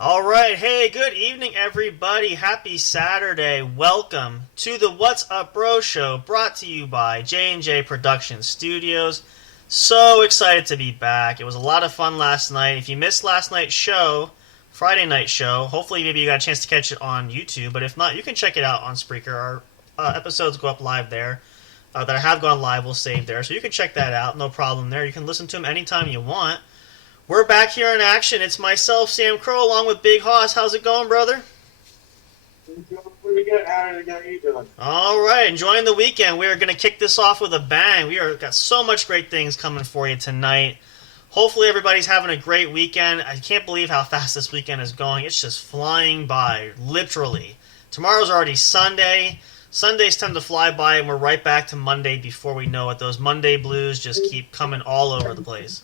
Alright, hey, good evening everybody. Happy Saturday. Welcome to the What's Up Bro Show, brought to you by J&J Production Studios. So excited to be back. It was a lot of fun last night. If you missed last night's show, Friday night show, hopefully maybe you got a chance to catch it on YouTube, but if not, you can check it out on Spreaker. Our episodes go up live there. That I have gone live will save there, so you can check that out, no problem there. You can listen to them anytime you want. We're back here in action. It's myself, Sam Crow, along with Big Hoss. How's it going, brother? Pretty good. How are you doing? All right, enjoying the weekend. We are going to kick this off with a bang. Got so much great things coming for you tonight. Hopefully everybody's having a great weekend. I can't believe how fast this weekend is going. It's just flying by, literally. Tomorrow's already Sunday. Sundays tend to fly by, and we're right back to Monday before we know it. Those Monday blues just keep coming all over the place.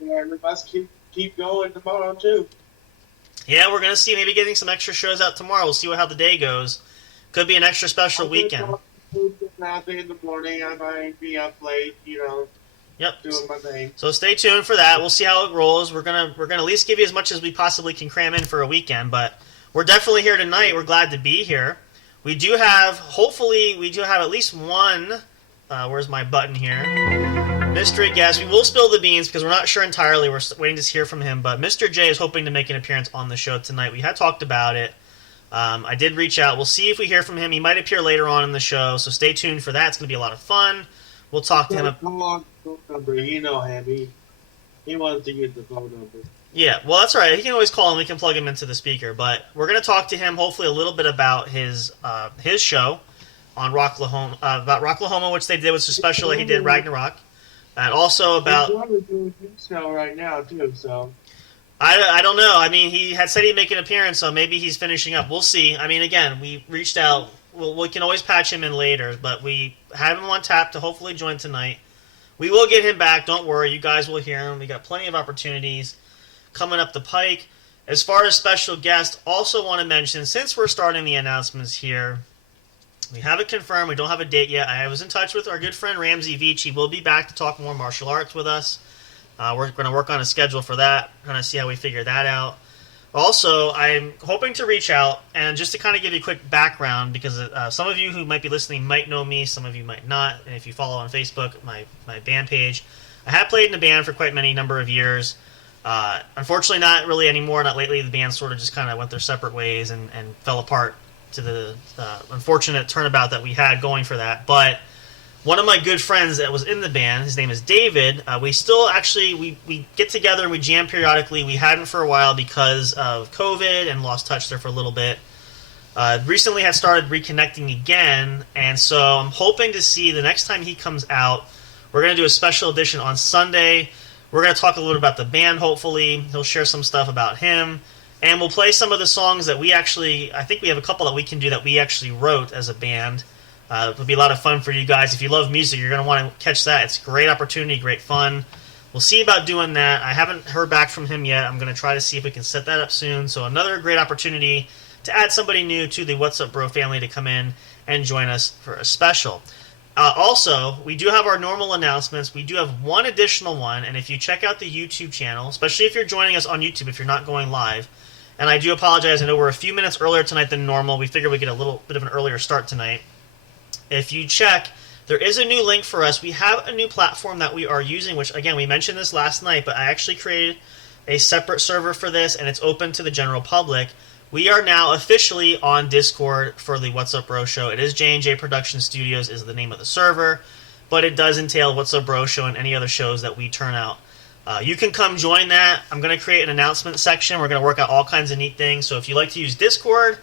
We must keep going tomorrow too. Yeah, we're gonna see maybe getting some extra shows out tomorrow. We'll see how the day goes. Could be an extra special weekend. Nothing in the morning. I might be up late, Yep. doing my thing. So stay tuned for that. We'll see how it rolls. We're gonna at least give you as much as we possibly can cram in for a weekend. But we're definitely here tonight. We're glad to be here. Hopefully, we do have at least one. Where's my button here? Mystery guest. We will spill the beans because we're not sure entirely. We're waiting to hear from him. But Mr. J is hoping to make an appearance on the show tonight. We had talked about it. I did reach out. We'll see if we hear from him. He might appear later on in the show, so stay tuned for that. It's going to be a lot of fun. We'll talk to him. Come on, phone number. You know him. He wants to get the phone number. Yeah, well, that's all right. He can always call and we can plug him into the speaker. But we're going to talk to him hopefully a little bit about his show on about Rocklahoma, which they did was a special that he did, Ragnarok. And also about... He's doing his show right now, too, so... I don't know. I mean, he had said he'd make an appearance, so maybe he's finishing up. We'll see. I mean, again, we reached out. We can always patch him in later, but we have him on tap to hopefully join tonight. We will get him back. Don't worry. You guys will hear him. We got plenty of opportunities coming up the pike. As far as special guests, also want to mention, since we're starting the announcements here, we have it confirmed. We don't have a date yet. I was in touch with our good friend Ramsey Veach. He will be back to talk more martial arts with us. We're going to work on a schedule for that. Kind of see how we figure that out. Also, I'm hoping to reach out and just to kind of give you a quick background because some of you who might be listening might know me, some of you might not. And if you follow on Facebook, my band page, I have played in a band for quite many number of years. Unfortunately, not really anymore. Not lately. The band sort of just kind of went their separate ways and fell apart to the unfortunate turnabout that we had going for that. But one of my good friends that was in the band, his name is David, we still actually, we get together and we jam periodically. We hadn't for a while because of COVID and lost touch there for a little bit. Recently had started reconnecting again, and so I'm hoping to see the next time he comes out, we're going to do a special edition on Sunday. We're going to talk a little bit about the band, hopefully. He'll share some stuff about him. And we'll play some of the songs that we actually, I think we have a couple that we can do that we actually wrote as a band. It would be a lot of fun for you guys. If you love music, you're going to want to catch that. It's a great opportunity, great fun. We'll see about doing that. I haven't heard back from him yet. I'm going to try to see if we can set that up soon. So another great opportunity to add somebody new to the What's Up Bro family to come in and join us for a special. Also, we do have our normal announcements. We do have one additional one, and if you check out the YouTube channel, especially if you're joining us on YouTube, if you're not going live, and I do apologize, I know we're a few minutes earlier tonight than normal. We figured we'd get a little bit of an earlier start tonight. If you check, there is a new link for us. We have a new platform that we are using, which, again, we mentioned this last night, but I actually created a separate server for this, and it's open to the general public. We are now officially on Discord for the What's Up Bro Show. It is J&J Production Studios is the name of the server, but it does entail What's Up Bro Show and any other shows that we turn out You can come join that. I'm going to create an announcement section. We're going to work out all kinds of neat things. So if you like to use Discord,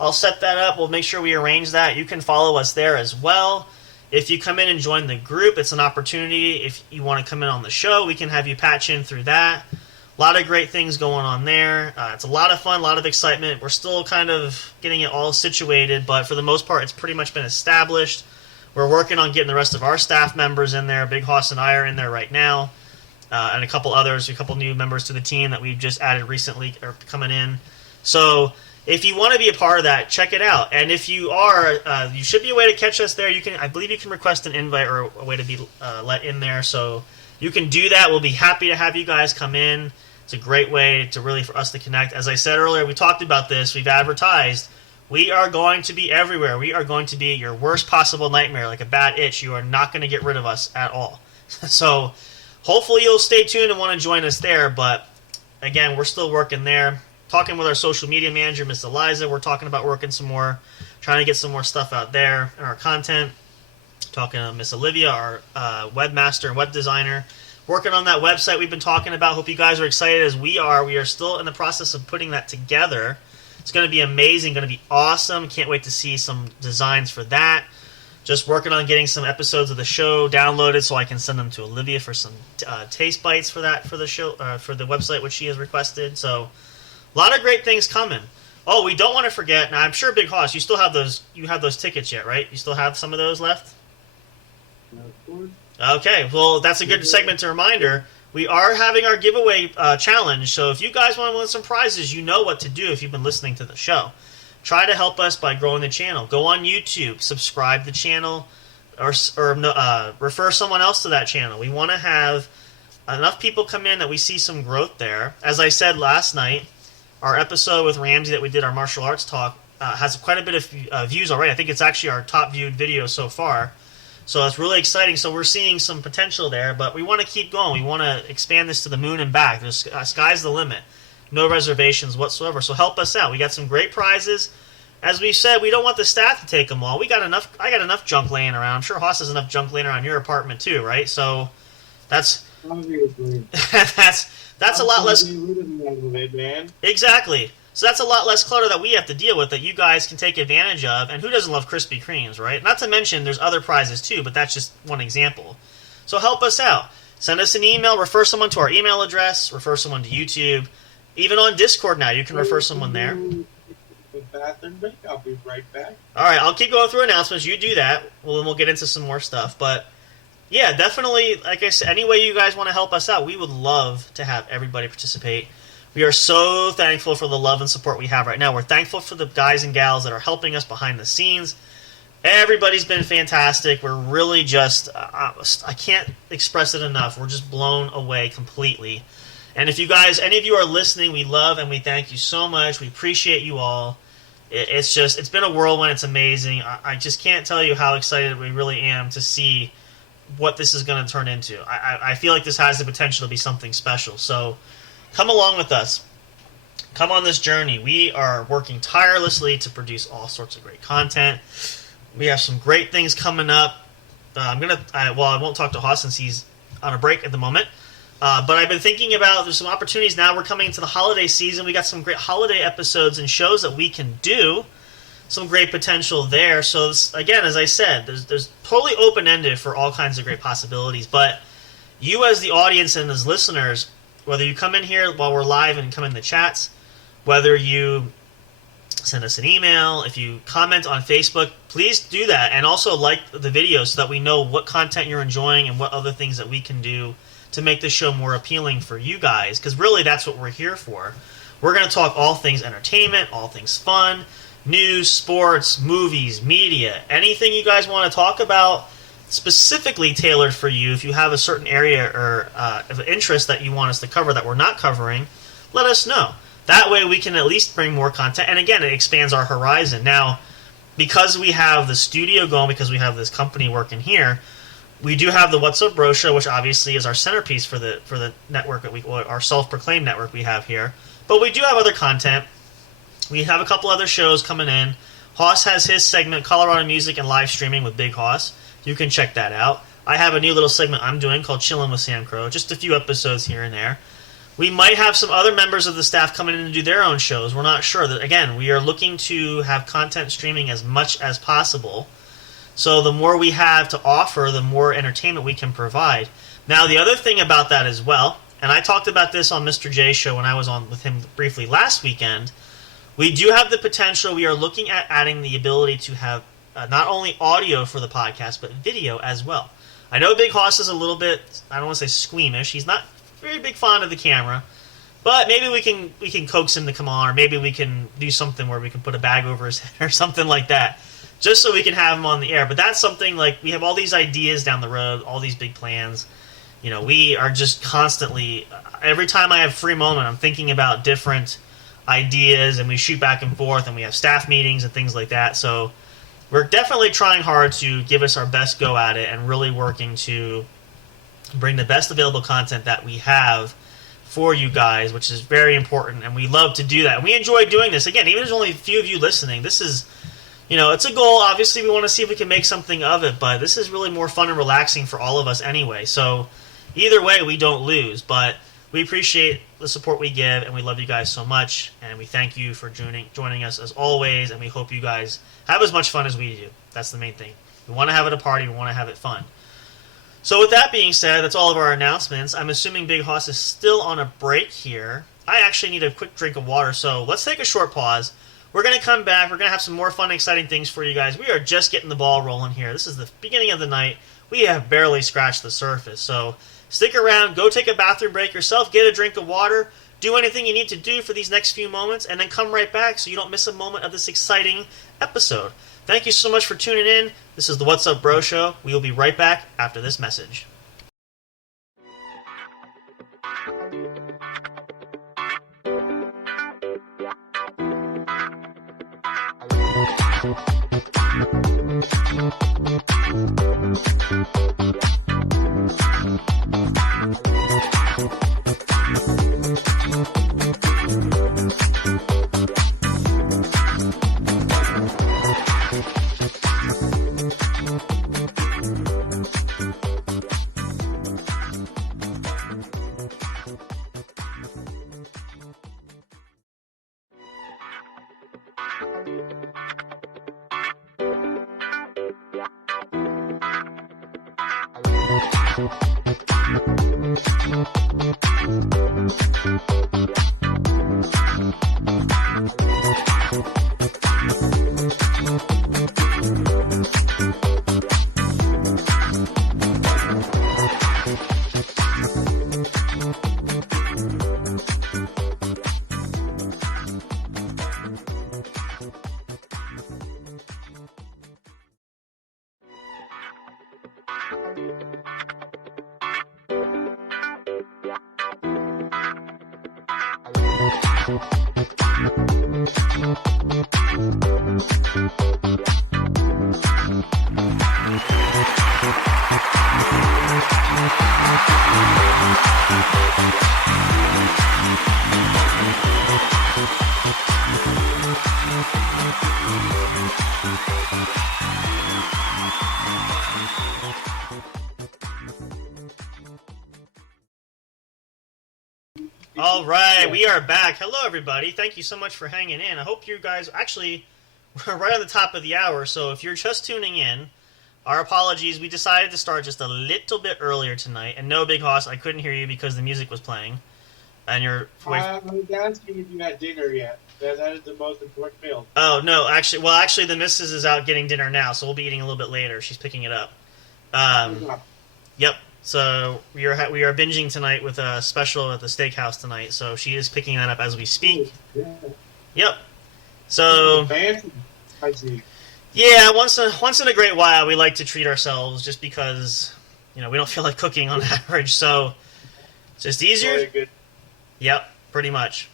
I'll set that up. We'll make sure we arrange that. You can follow us there as well. If you come in and join the group, it's an opportunity. If you want to come in on the show, we can have you patch in through that. A lot of great things going on there. It's a lot of fun, a lot of excitement. We're still kind of getting it all situated, but for the most part, it's pretty much been established. We're working on getting the rest of our staff members in there. Big Hoss and I are in there right now, and a couple others, a couple new members to the team that we've just added recently are coming in. So if you want to be a part of that, check it out. And if you are, you should be a way to catch us there. You can, I believe you can request an invite or a way to be let in there. So you can do that. We'll be happy to have you guys come in. It's a great way to really for us to connect. As I said earlier, we talked about this. We've advertised. We are going to be everywhere. We are going to be your worst possible nightmare, like a bad itch. You are not going to get rid of us at all. So hopefully you'll stay tuned and want to join us there. But again, we're still working there. Talking with our social media manager, Miss Eliza. We're talking about working some more, trying to get some more stuff out there in our content. Talking to Miss Olivia, our webmaster and web designer. Working on that website we've been talking about. Hope you guys are excited as we are. We are still in the process of putting that together. It's going to be amazing, going to be awesome. Can't wait to see some designs for that. Just working on getting some episodes of the show downloaded so I can send them to Olivia for some taste bites for that for the show for the website which she has requested. So a lot of great things coming. Oh, we don't want to forget. Now I'm sure Big Hoss, you still have those. You have those tickets yet, right? You still have some of those left. Okay, well, that's a good segment to reminder. We are having our giveaway challenge, so if you guys want to win some prizes, you know what to do if you've been listening to the show. Try to help us by growing the channel. Go on YouTube, subscribe the channel, or refer someone else to that channel. We want to have enough people come in that we see some growth there. As I said last night, our episode with Ramsey that we did, our martial arts talk, has quite a bit of views already. I think it's actually our top viewed video so far. So it's really exciting. So we're seeing some potential there, but we want to keep going. We want to expand this to the moon and back. The sky's the limit. No reservations whatsoever. So help us out. We got some great prizes. As we said, we don't want the staff to take them all. I got enough junk laying around. I'm sure Hoss has enough junk laying around your apartment too, right? So that's that's a lot less. Exactly. So that's a lot less clutter that we have to deal with that you guys can take advantage of. And who doesn't love Krispy Kremes, right? Not to mention there's other prizes too, but that's just one example. So help us out. Send us an email, refer someone to our email address, refer someone to YouTube. Even on Discord now, you can refer someone there. I'll be right back. All right, I'll keep going through announcements. You do that. Well, then we'll get into some more stuff. But yeah, definitely, like I said, any way you guys want to help us out, we would love to have everybody participate. We are so thankful for the love and support we have right now. We're thankful for the guys and gals that are helping us behind the scenes. Everybody's been fantastic. We're really just, I can't express it enough. We're just blown away completely. And if you guys, any of you are listening, we love and we thank you so much. We appreciate you all. It's been a whirlwind. It's amazing. I just can't tell you how excited we really am to see what this is going to turn into. I feel like this has the potential to be something special. So come along with us. Come on this journey. We are working tirelessly to produce all sorts of great content. We have some great things coming up. I won't talk to Hoss since he's on a break at the moment. But I've been thinking about, there's some opportunities now. We're coming into the holiday season. We got some great holiday episodes and shows that we can do. Some great potential there. So this, again, as I said, there's totally open-ended for all kinds of great possibilities. But you as the audience and as listeners, whether you come in here while we're live and come in the chats, whether you send us an email, if you comment on Facebook, please do that. And also like the video so that we know what content you're enjoying and what other things that we can do to make this show more appealing for you guys. Because really that's what we're here for. We're going to talk all things entertainment, all things fun, news, sports, movies, media, anything you guys want to talk about specifically tailored for you. If you have a certain area or of interest that you want us to cover that we're not covering, let us know. That way we can at least bring more content. And again, it expands our horizon. Now, because we have the studio going, because we have this company working here, we do have the What's Up Bro show, which obviously is our centerpiece for the network that our self-proclaimed network we have here. But we do have other content. We have a couple other shows coming in. Hoss has his segment, Colorado Music and Live Streaming with Big Hoss. You can check that out. I have a new little segment I'm doing called Chillin' with Sam Crow, just a few episodes here and there. We might have some other members of the staff coming in to do their own shows. We're not sure. Again, we are looking to have content streaming as much as possible. So the more we have to offer, the more entertainment we can provide. Now, the other thing about that as well, and I talked about this on Mr. J's show when I was on with him briefly last weekend, we do have the potential. We are looking at adding the ability to have not only audio for the podcast, but video as well. I know Big Hoss is a little bit, I don't want to say squeamish. He's not very big fond of the camera, but maybe we can coax him to come on, or maybe we can do something where we can put a bag over his head or something like that, just so we can have him on the air. But that's something, like, we have all these ideas down the road, all these big plans. You know, we are just constantly, every time I have free moment, I'm thinking about different ideas, and we shoot back and forth, and we have staff meetings and things like that. So we're definitely trying hard to give us our best go at it, and really working to bring the best available content that we have for you guys, which is very important, and we love to do that. And we enjoy doing this. Again, even if there's only a few of you listening, this is, you know, it's a goal. Obviously, we want to see if we can make something of it, but this is really more fun and relaxing for all of us anyway. So either way, we don't lose, but we appreciate the support we give, and we love you guys so much, and we thank you for joining us as always, and we hope you guys have as much fun as we do. That's the main thing. We want to have it a party. We want to have it fun. So with that being said, that's all of our announcements. I'm assuming Big Hoss is still on a break here. I actually need a quick drink of water, so let's take a short pause. We're going to come back. We're going to have some more fun, exciting things for you guys. We are just getting the ball rolling here. This is the beginning of the night. We have barely scratched the surface, so stick around. Go take a bathroom break yourself. Get a drink of water. Do anything you need to do for these next few moments, and then come right back so you don't miss a moment of this exciting episode. Thank you so much for tuning in. This is the What's Up Bro Show. We will be right back after this message. All right, we are back. Hello, everybody. Thank you so much for hanging in. I hope you guys actually we're right on the top of the hour, so if you're just tuning in, our apologies. We decided to start just a little bit earlier tonight. And no, Big Hoss, I couldn't hear you because the music was playing. And you're... I was asking if you had dinner yet. That is the most important meal. Oh, no, actually, the missus is out getting dinner now, so we'll be eating a little bit later. She's picking it up. Yep. So we are binging tonight with a special at the steakhouse tonight. So she is picking that up as we speak. Yeah. Yep. So Fancy. I see. Yeah, once in a great while we like to treat ourselves, just because we don't feel like cooking on average. So it's just easier. Very good. Yep, pretty much.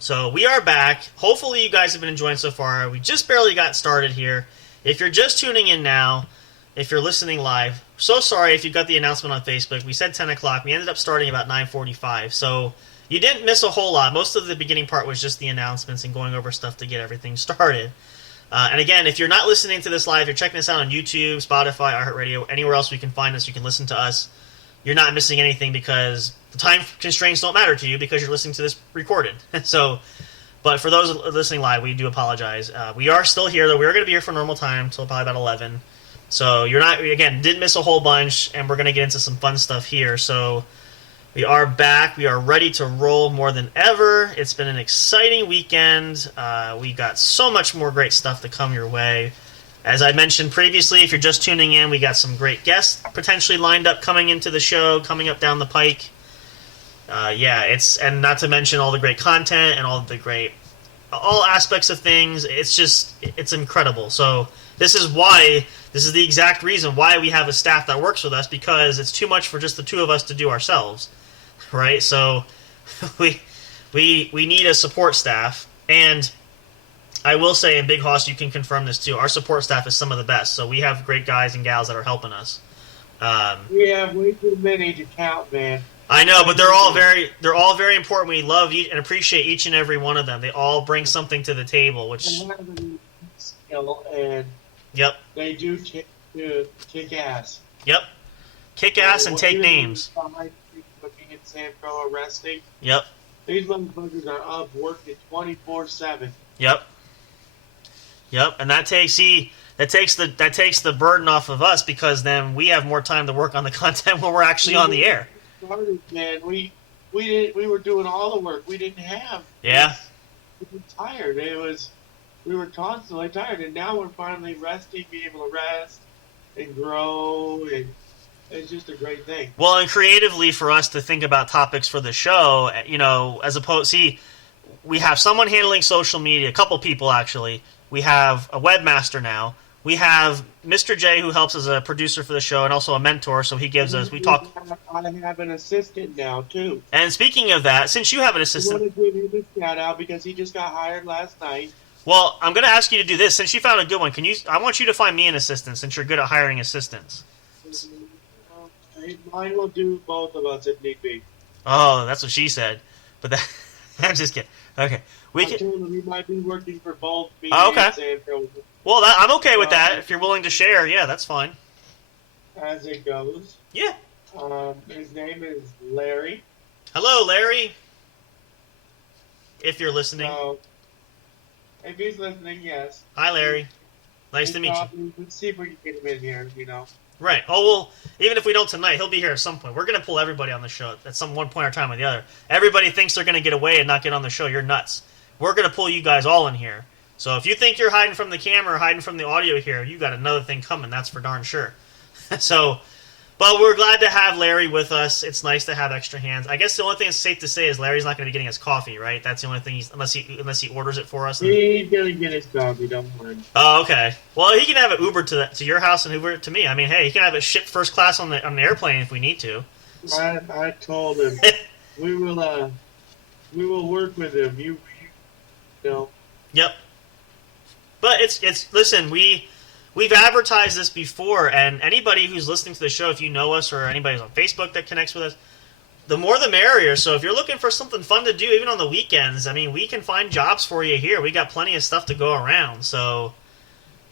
So we are back. Hopefully you guys have been enjoying so far. We just barely got started here. If you're just tuning in now, if you're listening live, so sorry if you got the announcement on Facebook. We said 10 o'clock. We ended up starting about 9:45. So you didn't miss a whole lot. Most of the beginning part was just the announcements and going over stuff to get everything started. And again, if you're not listening to this live, you're checking us out on YouTube, Spotify, iHeartRadio, anywhere else we can find us, you can listen to us. You're not missing anything because the time constraints don't matter to you because you're listening to this recorded. So, but for those listening live, we do apologize. We are still here, though. We're going to be here for normal time until probably about 11. So you're not, again, didn't miss a whole bunch, and we're going to get into some fun stuff here. So we are back. We are ready to roll more than ever. It's been an exciting weekend. We got so much more great stuff to come your way. As I mentioned previously, if you're just tuning in, we got some great guests potentially lined up coming into the show, coming up down the pike. And not to mention all the great content and all aspects of things. It's incredible. So this is the exact reason why we have a staff that works with us, because it's too much for just the two of us to do ourselves, right? So we need a support staff, and I will say, and Big Hoss, you can confirm this too, our support staff is some of the best. So we have great guys and gals that are helping us. We have way too many to count, man. I know, but they're all very important. We love and appreciate each and every one of them. They all bring something to the table, which skill, and yep, they do kick ass. Yep, kick ass and take names. Looking at San Pro Wrestling. Yep. These motherfuckers are up working 24/7. Yep. Yep, and that takes the burden off of us, because then we have more time to work on the content when we're actually on the air. Man, we were doing all the work. We didn't have. Yeah. We were tired. We were constantly tired, and now we're finally resting, being able to rest and grow, and it's just a great thing. Well, and creatively for us to think about topics for the show, as opposed, we have someone handling social media, a couple people actually. We have a webmaster now. We have Mr. J, who helps as a producer for the show and also a mentor, so he gives us, we talk. I have an assistant now, too. And speaking of that, since you have an assistant. I want to give him a shout out because he just got hired last night. Well, I'm going to ask you to do this. Since you found a good one, I want you to find me an assistant, since you're good at hiring assistants. Mine will do both of us if need be. Oh, that's what she said. But I'm just kidding. Okay. I told him he might be working for both me okay. and San Pro. Well, I'm okay with that. If you're willing to share, yeah, that's fine. As it goes. Yeah. His name is Larry. Hello, Larry. If you're listening. If he's listening, yes. Hi, Larry. Nice to meet you. Let's see if we can get him in here, Right. Oh, well, even if we don't tonight, he'll be here at some point. We're going to pull everybody on the show at one point or time or the other. Everybody thinks they're going to get away and not get on the show. You're nuts. We're going to pull you guys all in here. So if you think you're hiding from the camera or hiding from the audio here, you got another thing coming. That's for darn sure. But we're glad to have Larry with us. It's nice to have extra hands. I guess the only thing that's safe to say is Larry's not going to be getting us coffee, right? That's the only thing, unless he orders it for us. He's going to get his coffee, don't worry. Oh, okay. Well, he can have it Ubered to your house and Uber it to me. I mean, hey, he can have it shipped first class on the airplane if we need to. I told him we will work with him. You know. Yep. But it's listen, we've advertised this before, and anybody who's listening to the show, if you know us or anybody who's on Facebook that connects with us, the more the merrier. So if you're looking for something fun to do, even on the weekends, I mean, we can find jobs for you here. We got plenty of stuff to go around. So,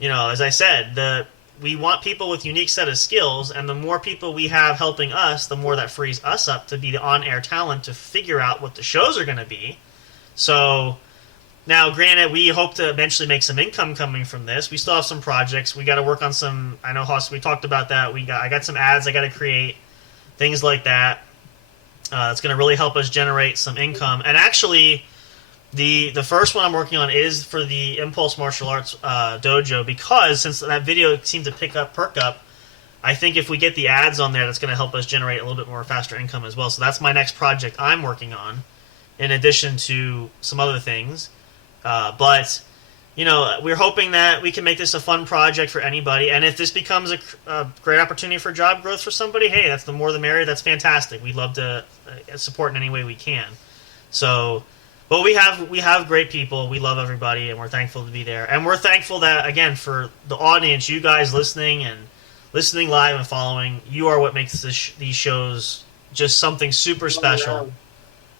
as I said, we want people with unique set of skills, and the more people we have helping us, the more that frees us up to be the on-air talent to figure out what the shows are going to be. So now, granted, we hope to eventually make some income coming from this. We still have some projects. We got to work on some. I know, Hoss, we talked about that. I got some ads I got to create, things like that. It's going to really help us generate some income. And actually, the first one I'm working on is for the Impulse Martial Arts Dojo, because since that video seemed to perk up, I think if we get the ads on there, that's going to help us generate a little bit more faster income as well. So that's my next project I'm working on, in addition to some other things. But we're hoping that we can make this a fun project for anybody. And if this becomes a great opportunity for job growth for somebody, hey, that's the more the merrier. That's fantastic. We'd love to support in any way we can. So, but we have great people. We love everybody, and we're thankful to be there. And we're thankful that, again, for the audience, you guys listening live and following, you are what makes these shows just something super special.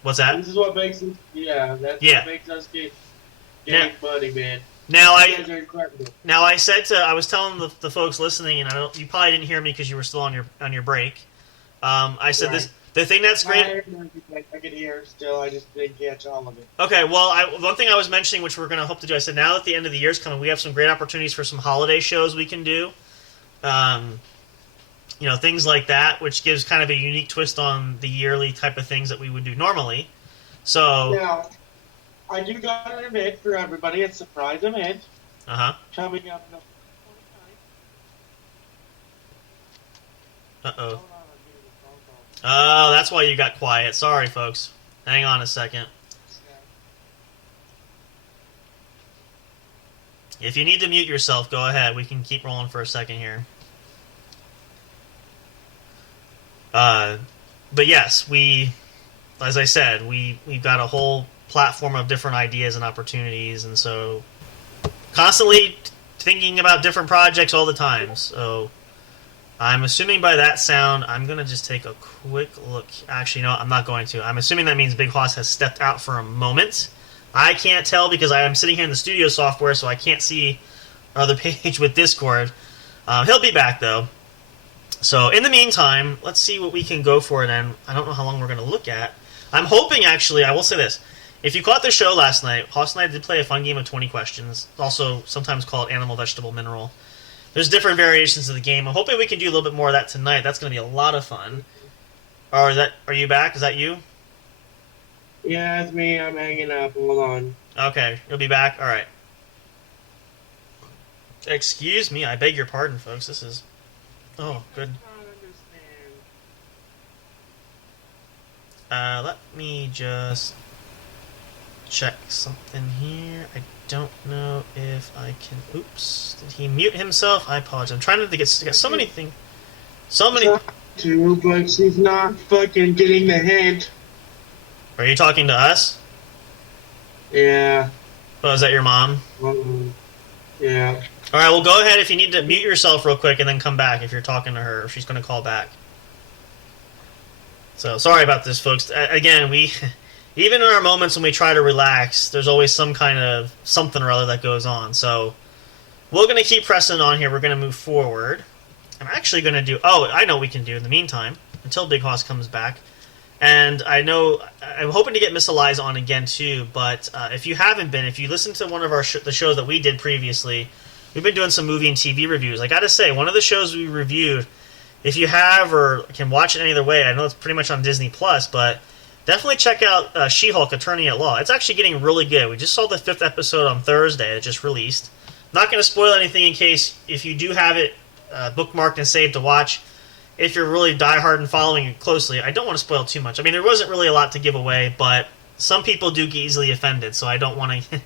What's that? This is what makes it. Yeah, that's what makes us get money, man. Now You guys are incredible. I was telling the folks listening, and you probably didn't hear me because you were still on your break. I said Right. the thing that's great. I can hear still. I just didn't catch all of it. Okay, well, one thing I was mentioning, which we're going to hope to do, I said now that the end of the year is coming, we have some great opportunities for some holiday shows we can do. Things like that, which gives kind of a unique twist on the yearly type of things that we would do normally. So, Now, I do got an event for everybody. It's a surprise event coming up. Uh-oh. Oh, that's why you got quiet. Sorry, folks. Hang on a second. If you need to mute yourself, go ahead. We can keep rolling for a second here. But yes, as I said, we've got a whole platform of different ideas and opportunities, and so constantly thinking about different projects all the time. So I'm assuming by that sound, I'm going to just take a quick look. Actually, no, I'm not going to. I'm assuming that means Big Hoss has stepped out for a moment. I can't tell because I am sitting here in the studio software, so I can't see our other page with Discord. He'll be back, though. So in the meantime, let's see what we can go for then. I don't know how long we're going to look at. I'm hoping, actually, I will say this. If you caught the show last night, Hoss and I did play a fun game of 20 questions, also sometimes called Animal, Vegetable, Mineral. There's different variations of the game. I'm hoping we can do a little bit more of that tonight. That's going to be a lot of fun. Are you back? Is that you? Yeah, it's me. I'm hanging up. Hold on. Okay, you'll be back? All right. Excuse me. I beg your pardon, folks. This is... Oh, good. Let me just check something here. I don't know if I can... Oops. Did he mute himself? I apologize. I'm trying to get so many things. So many... But she's not fucking getting the hint. Are you talking to us? Yeah. Oh, is that your mom? Yeah. All right, well, go ahead if you need to mute yourself real quick and then come back if you're talking to her. She's going to call back. So, sorry about this, folks. Again, even in our moments when we try to relax, there's always some kind of something or other that goes on. So, we're going to keep pressing on here. We're going to move forward. I'm actually going to do... Oh, I know what we can do in the meantime, until Big Hoss comes back. And I know... I'm hoping to get Miss Eliza on again, too. But if you haven't been, if you listened to one of the shows that we did previously... We've been doing some movie and TV reviews. I gotta say, one of the shows we reviewed, if you have or can watch it any other way, I know it's pretty much on Disney Plus, but definitely check out She-Hulk: Attorney at Law. It's actually getting really good. We just saw the 5th episode on Thursday. It just released. Not going to spoil anything in case if you do have it bookmarked and saved to watch. If you're really diehard and following it closely, I don't want to spoil too much. I mean, there wasn't really a lot to give away, but some people do get easily offended, so I don't want to...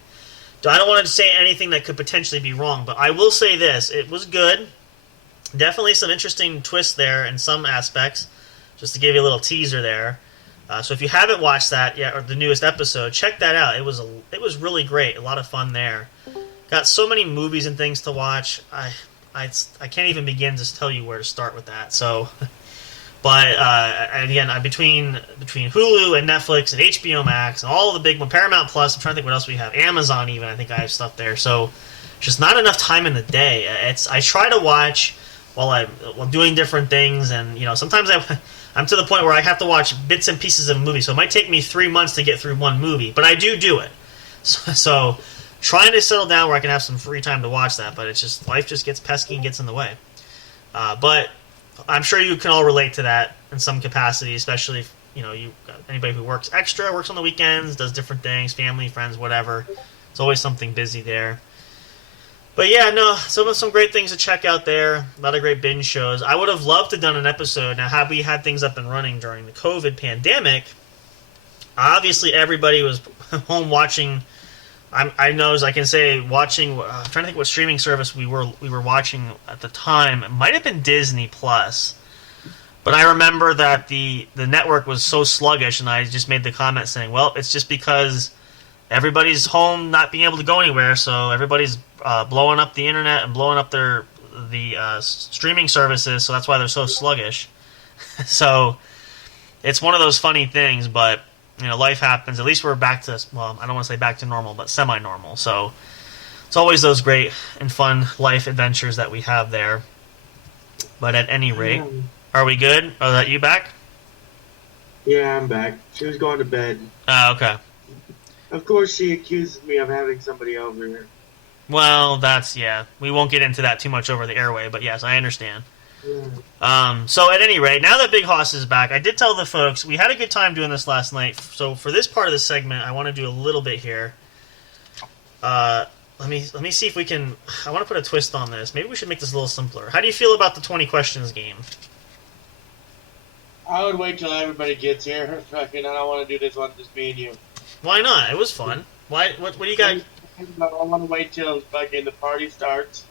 I don't want to say anything that could potentially be wrong, but I will say this. It was good. Definitely some interesting twists there in some aspects, just to give you a little teaser there. So if you haven't watched that yet, or the newest episode, check that out. It was really great. A lot of fun there. Got so many movies and things to watch. I can't even begin to tell you where to start with that. So... But again, between Hulu and Netflix and HBO Max and all the big one, Paramount Plus, I'm trying to think what else we have. Amazon even, I think I have stuff there. So just not enough time in the day. I try to watch while I'm doing different things, and sometimes I'm to the point where I have to watch bits and pieces of a movie. So it might take me 3 months to get through one movie, but I do it. So trying to settle down where I can have some free time to watch that, but it's just life just gets pesky and gets in the way. But I'm sure you can all relate to that in some capacity, especially if, anybody who works extra, works on the weekends, does different things, family, friends, whatever. There's always something busy there. But yeah, no, some great things to check out there. A lot of great binge shows. I would have loved to have done an episode. Now, had we had things up and running during the COVID pandemic, obviously everybody was home watching. I know, as I can say, watching. I'm trying to think what streaming service we were watching at the time. It might have been Disney Plus, but I remember that the network was so sluggish, and I just made the comment saying, "Well, it's just because everybody's home, not being able to go anywhere, so everybody's blowing up the internet and blowing up the streaming services, so that's why they're so sluggish." So it's one of those funny things, but. Life happens. At least we're back to, well, I don't want to say back to normal, but semi-normal. So It's always those great and fun life adventures that we have there. But at any rate, are we good? Oh, that you back? Yeah, I'm back. She was going to bed. Okay. Of course, she accuses me of having somebody over here. Well, yeah. We won't get into that too much over the airway, but yes, I understand. Yeah. So at any rate, now that Big Hoss is back, I did tell the folks we had a good time doing this last night. So for this part of the segment, I want to do a little bit here. Let me see if we can. I want to put a twist on this. Maybe we should make this a little simpler. How do you feel about the 20 questions game? I would wait till everybody gets here. Fucking, I don't want to do this one just me and you. Why not? It was fun. Why? What do you got? I want to wait till fucking the party starts.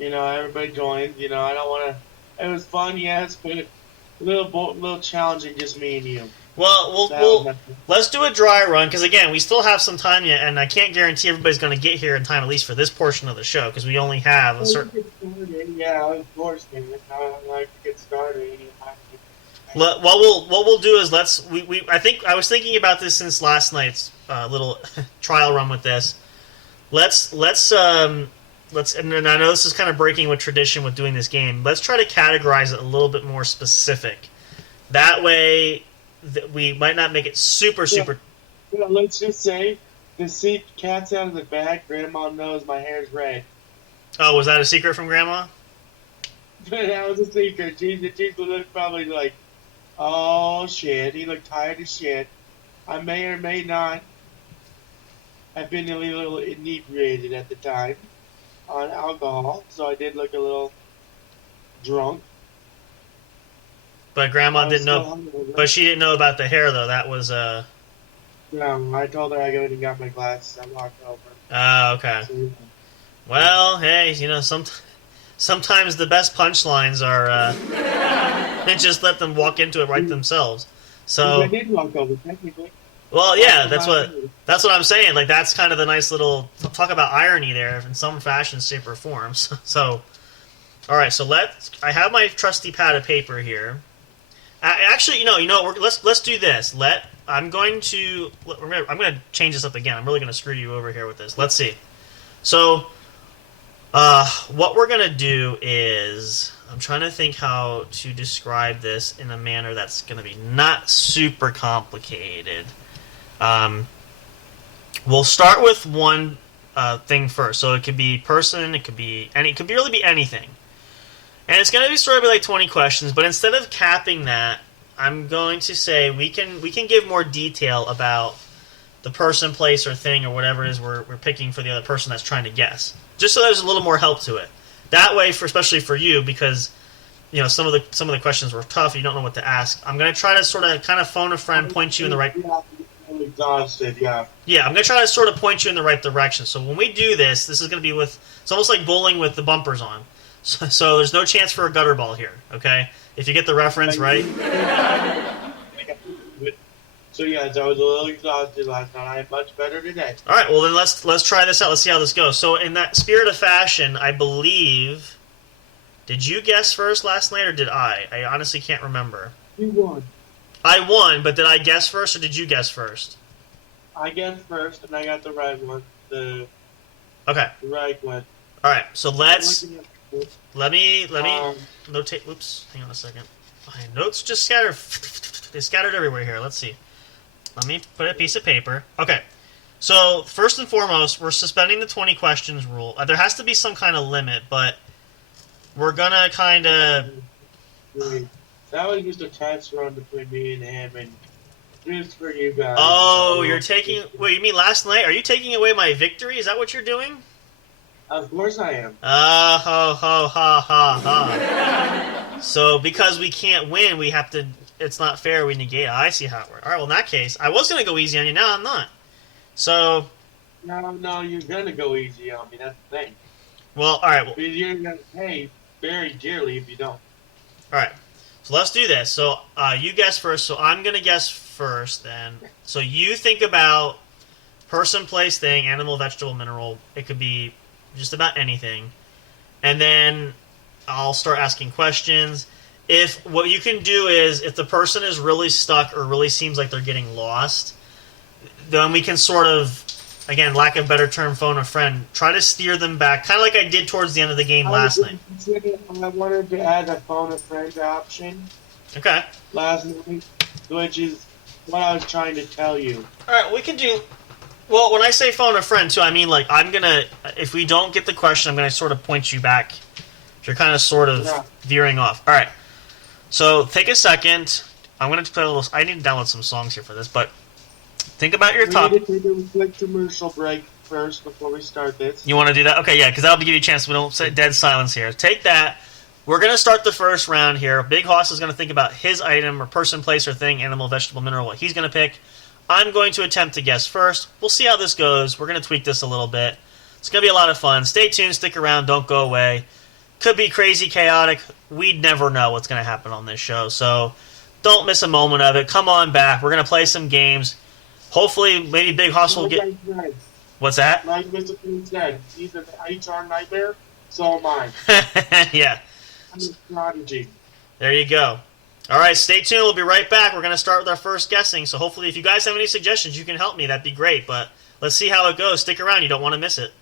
Everybody joins. I don't want to. It was fun, yes, but a little challenging, just me and you. Well, let's do a dry run because again, we still have some time yet, and I can't guarantee everybody's going to get here in time, at least for this portion of the show, because we only have a certain. Yeah, of course, man. I like to get started. What we'll do is I was thinking about this since last night's little trial run with this. Let's and I know this is kind of breaking with tradition with doing this game. Let's try to categorize it a little bit more specific. That way, we might not make it super. Let's just say the seat cat's out of the bag. Grandma knows my hair's red. Oh, was that a secret from Grandma? That was a secret. She's probably like, oh shit, he looked tired as shit. I may or may not have been a little inebriated at the time on alcohol, so I did look a little drunk. But Grandma didn't know. But she didn't know about the hair, though. That was No, I told her I got my glasses. I walked over. Oh, okay. So, well, hey, sometimes the best punchlines are and just let them walk into it right themselves. So I did walk over, technically. Well, yeah, that's what I'm saying. Like that's kind of the nice little talk about irony there in some fashion, shape, or form. So all right, so I have my trusty pad of paper here. Actually, let's do this. I'm going to change this up again. I'm really going to screw you over here with this. Let's see. So, what we're going to do is I'm trying to think how to describe this in a manner that's going to be not super complicated. We'll start with one thing first. So it could be person, it could really be anything. And it's going to be sort of like 20 questions, but instead of capping that, I'm going to say we can give more detail about the person, place, or thing, or whatever it is we're picking for the other person that's trying to guess. Just so there's a little more help to it. That way, especially for you, because some of the questions were tough. You don't know what to ask. I'm going to try to sort of kind of phone a friend, point you in the right. Exhausted, yeah. Yeah, I'm going to try to sort of point you in the right direction. So when we do this is going to be it's almost like bowling with the bumpers on. So there's no chance for a gutter ball here, okay? If you get the reference, right? So yeah, I was a little exhausted last night. I am much better today. All right, well then let's try this out. Let's see how this goes. So in that spirit of fashion, I believe, did you guess first last night or did I? I honestly can't remember. You won. I won, but did I guess first or did you guess first? I guessed first, and I got the right one. The right one. All right, so let me notate. Oops, hang on a second. My notes just scattered. They scattered everywhere here. Let's see. Let me put a piece of paper. Okay. So first and foremost, we're suspending the 20 questions rule. There has to be some kind of limit, but we're gonna kind of. That was just a test run between me and him, and just for you guys. Oh, you're taking. Wait, you mean last night? Are you taking away my victory? Is that what you're doing? Of course I am. Ha ha ha ha. So because we can't win, we have to. It's not fair. We negate. I see how it works. All right. Well, in that case, I was gonna go easy on you. Now I'm not. So. No, you're gonna go easy on me. That's the thing. Well, all right. Well, because you're gonna pay very dearly if you don't. All right. So let's do this. So you guess first. So I'm gonna guess first. Then. So you think about person, place, thing, animal, vegetable, mineral. It could be just about anything, and then I'll start asking questions. If what you can do is, if the person is really stuck or really seems like they're getting lost, then we can sort of again, lack of better term, phone a friend. Try to steer them back, kind of like I did towards the end of the game last night. I wanted to add a phone a friend option Okay. last night, which is what I was trying to tell you. All right, we can do. Well, when I say phone a friend, too, I mean, like, I'm going to, if we don't get the question, I'm going to sort of point you back. You're kind of sort of veering off. All right. So take a second. I'm going to play a little, I need to download some songs here for this, but think about your top. We need to take a quick commercial break first before we start this. You want to do that? Okay, yeah, because that'll give you a chance. We don't say dead silence here. Take that. We're going to start the first round here. Big Hoss is going to think about his item or person, place, or thing, animal, vegetable, mineral, what he's going to pick. I'm going to attempt to guess first. We'll see how this goes. We're going to tweak this a little bit. It's going to be a lot of fun. Stay tuned. Stick around. Don't go away. Could be crazy, chaotic. We'd never know what's going to happen on this show. So don't miss a moment of it. Come on back. We're going to play some games. Hopefully, maybe Big Hoss will get... What's that? Like Mr. Queen said, he's an HR nightmare, so am I. Yeah. I'm a prodigy. There you go. All right, stay tuned. We'll be right back. We're going to start with our first guessing. So hopefully if you guys have any suggestions, you can help me. That'd be great. But let's see how it goes. Stick around. You don't want to miss it.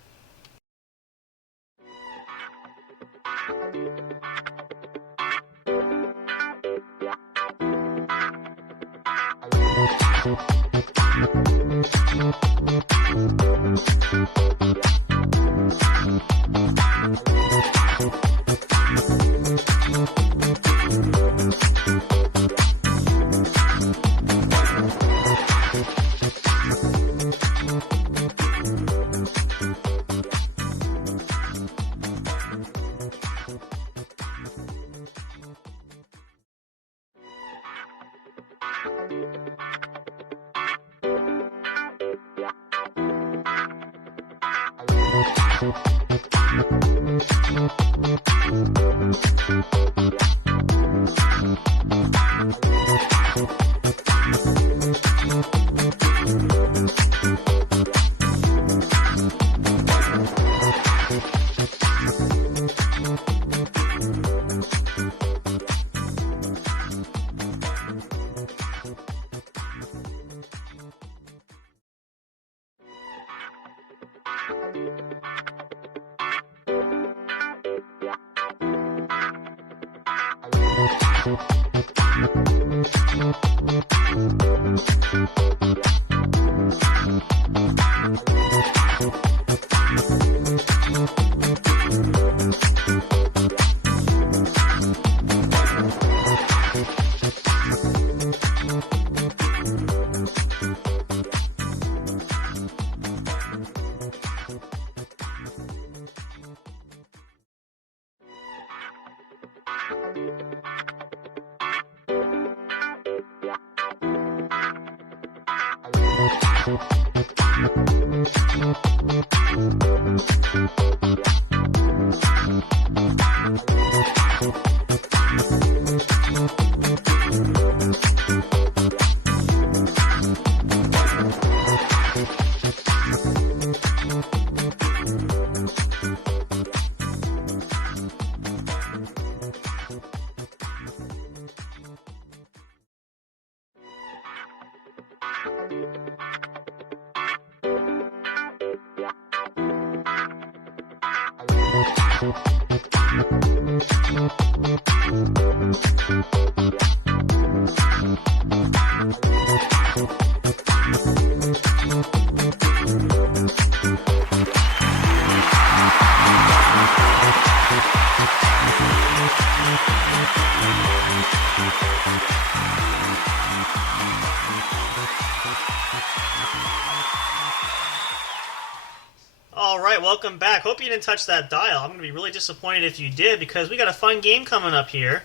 Welcome back. Hope you didn't touch that dial. I'm going to be really disappointed if you did because we got a fun game coming up here.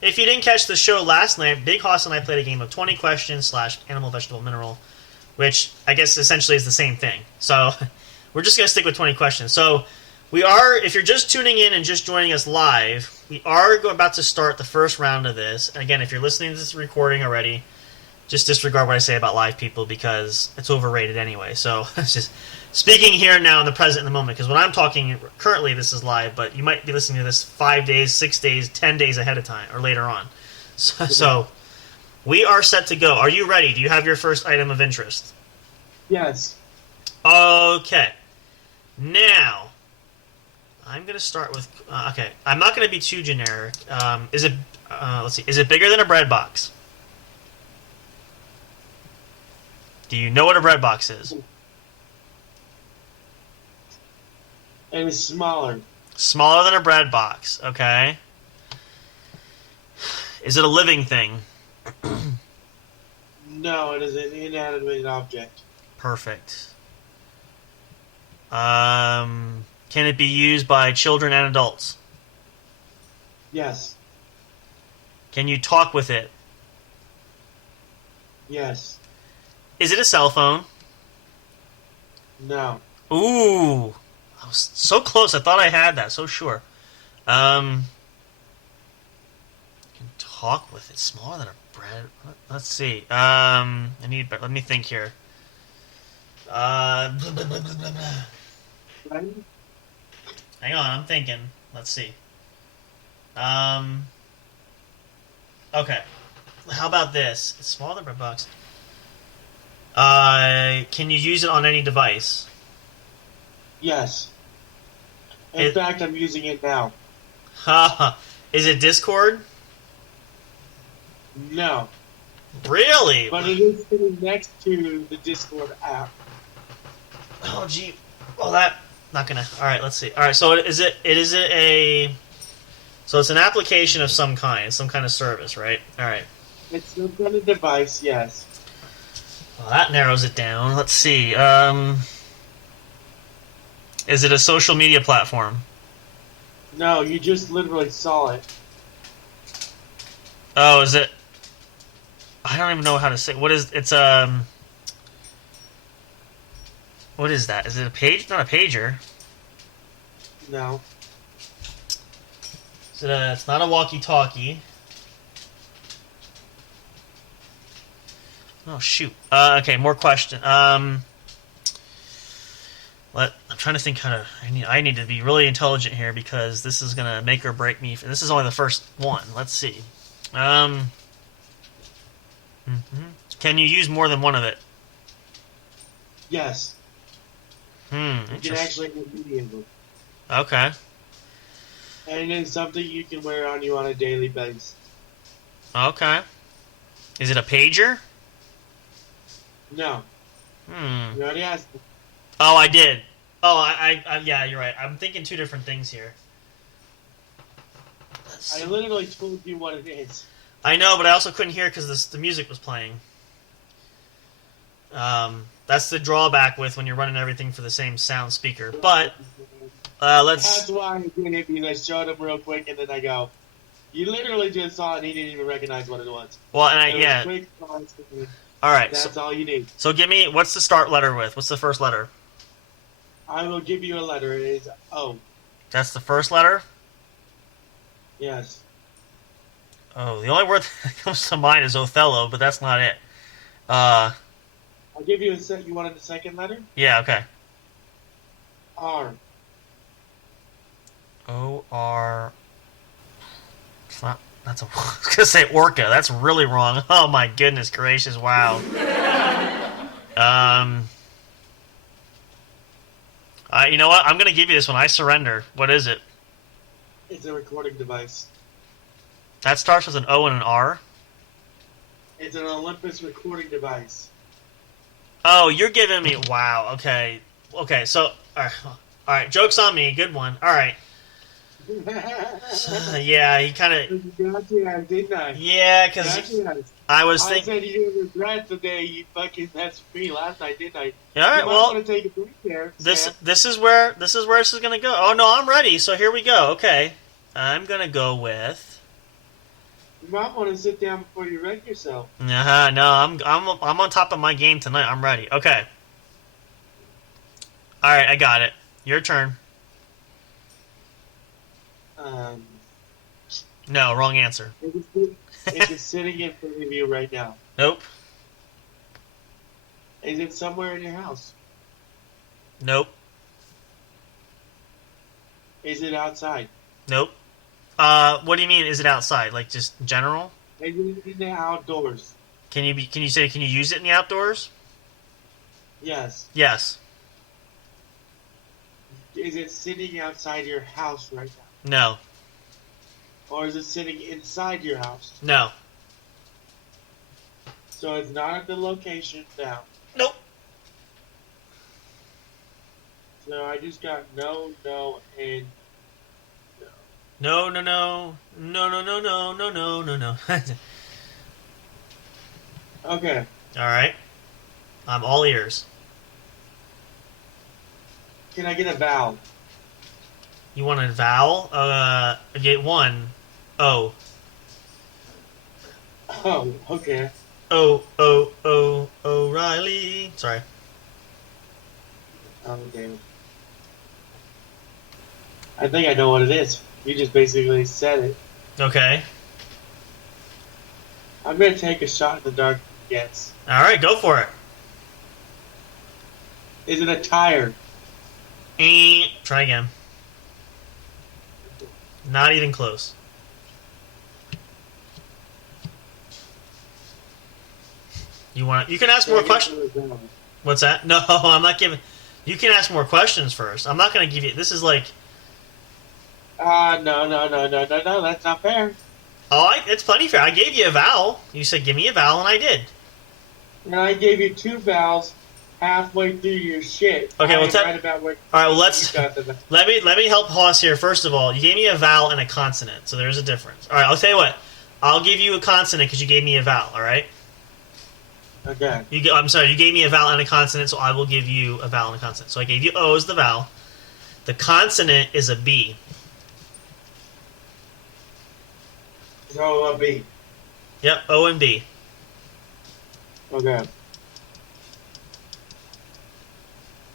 If you didn't catch the show last night, Big Hoss and I played a game of 20 questions / animal, vegetable, mineral, which I guess essentially is the same thing. So we're just going to stick with 20 questions. So we are, if you're just tuning in and just joining us live, we are about to start the first round of this. And again, if you're listening to this recording already, just disregard what I say about live people because it's overrated anyway. So it's just speaking here now in the present in the moment because when I'm talking currently this is live, but you might be listening to this 5 days, 6 days, 10 days ahead of time or later on. So we are set to go. Are you ready? Do you have your first item of interest? Yes. Okay. Now, I'm going to start with... okay, I'm not going to be too generic. Is it... let's see. Is it bigger than a bread box? Do you know what a bread box is? And it's smaller. Smaller than a bread box. Okay. Is it a living thing? No, it is an inanimate object. Perfect. Can it be used by children and adults? Yes. Can you talk with it? Yes. Is it a cell phone? No. Ooh. I was so close. I thought I had that. So sure. Can talk with it. Smaller than a bread. Let's see. Let me think here. Hang on, I'm thinking. Let's see. Okay. How about this? It's smaller than bread box. Can you use it on any device? Yes. In fact, I'm using it now. Haha. Is it Discord? No. Really? But it is sitting next to the Discord app. Oh, gee. Well, that... Not gonna... Alright, let's see. Alright, so is it a... So it's an application of some kind. It's some kind of service, right? Alright. It's some kind of device, yes. Well, that narrows it down. Let's see. Is it a social media platform? No, you just literally saw it. Oh, is it... I don't even know how to say... What is... It's, What is that? Is it a page? Not a pager. No. Is it a... It's not a walkie-talkie. Oh, shoot. Okay, more question. I'm trying to think how to... I need to be really intelligent here because this is going to make or break me. This is only the first one. Let's see. Can you use more than one of it? Yes. You can actually get media of them. Okay. And it's something you can wear on you on a daily basis. Okay. Is it a pager? No. You already asked me. Oh, I did. Oh, I yeah, you're right. I'm thinking two different things here. I literally told you what it is. I know, but I also couldn't hear because the music was playing. That's the drawback with when you're running everything for the same sound speaker. But let's. That's why I did it, because I showed him real quick, and then I go, "You literally just saw it, and he didn't even recognize what it was." Well, and It was yeah. quick, All right. that's all you need. So give me what's the start letter with? What's the first letter? I will give you a letter. It is O. That's the first letter. Yes. Oh, the only word that comes to mind is Othello, but that's not it. I'll give you a set. You wanted the second letter? Yeah. Okay. R. O-R... It's not... That's a... I was gonna say orca. That's really wrong. Oh my goodness gracious, wow. You know what? I'm gonna give you this one. I surrender. What is it? It's a recording device. That starts with an O and an R? It's an Olympus recording device. Oh, you're giving me... Wow, okay. Okay, so... Alright, joke's on me. Good one. Alright. Yeah, he kind of... Gotcha, didn't I? Yeah, because I was I thinking... said you didn't regret the day you fucking messed with me last night, didn't I? All right, well... I'm going to take a break there, This is where this is going to go. Oh, no, I'm ready, so here we go. Okay. I'm going to go with... You might want to sit down before you wreck yourself. No, I'm on top of my game tonight. I'm ready. Okay. All right, I got it. Your turn. No, wrong answer. It's sitting in front of you right now. Nope. Is it somewhere in your house? Nope. Is it outside? Nope. What do you mean? Is it outside? Like just general? Is it in the outdoors? Can you use it in the outdoors? Yes. Yes. Is it sitting outside your house right now? No. Or is it sitting inside your house? No. So it's not at the location now. Nope. So I just got no, and No, no, no. No, no, no, no, no, no, no, no. okay. Alright. I'm all ears. Can I get a vowel? You want a vowel? Get one. O. Oh, okay. O'Reilly. Sorry. Okay. I think I know what it is. You just basically said it. Okay. I'm gonna take a shot in the dark. Yes. Alright, go for it. Is it a tire? Try again. Not even close. You can ask more questions. What's that? No, I'm not giving. You can ask more questions first. I'm not going to give you. This is like. No. That's not fair. Oh, it's plenty fair. I gave you a vowel. You said give me a vowel, and I did. And I gave you two vowels halfway through your shit. Okay, well, right about where all right. Well, let's you got the let me help pause here. First of all, you gave me a vowel and a consonant, so there's a difference. All right, I'll tell you what. I'll give you a consonant because you gave me a vowel. All right. Okay. I'm sorry. You gave me a vowel and a consonant, so I will give you a vowel and a consonant. So I gave you O as the vowel. The consonant is a B. So a B. Yep, O and B. Okay.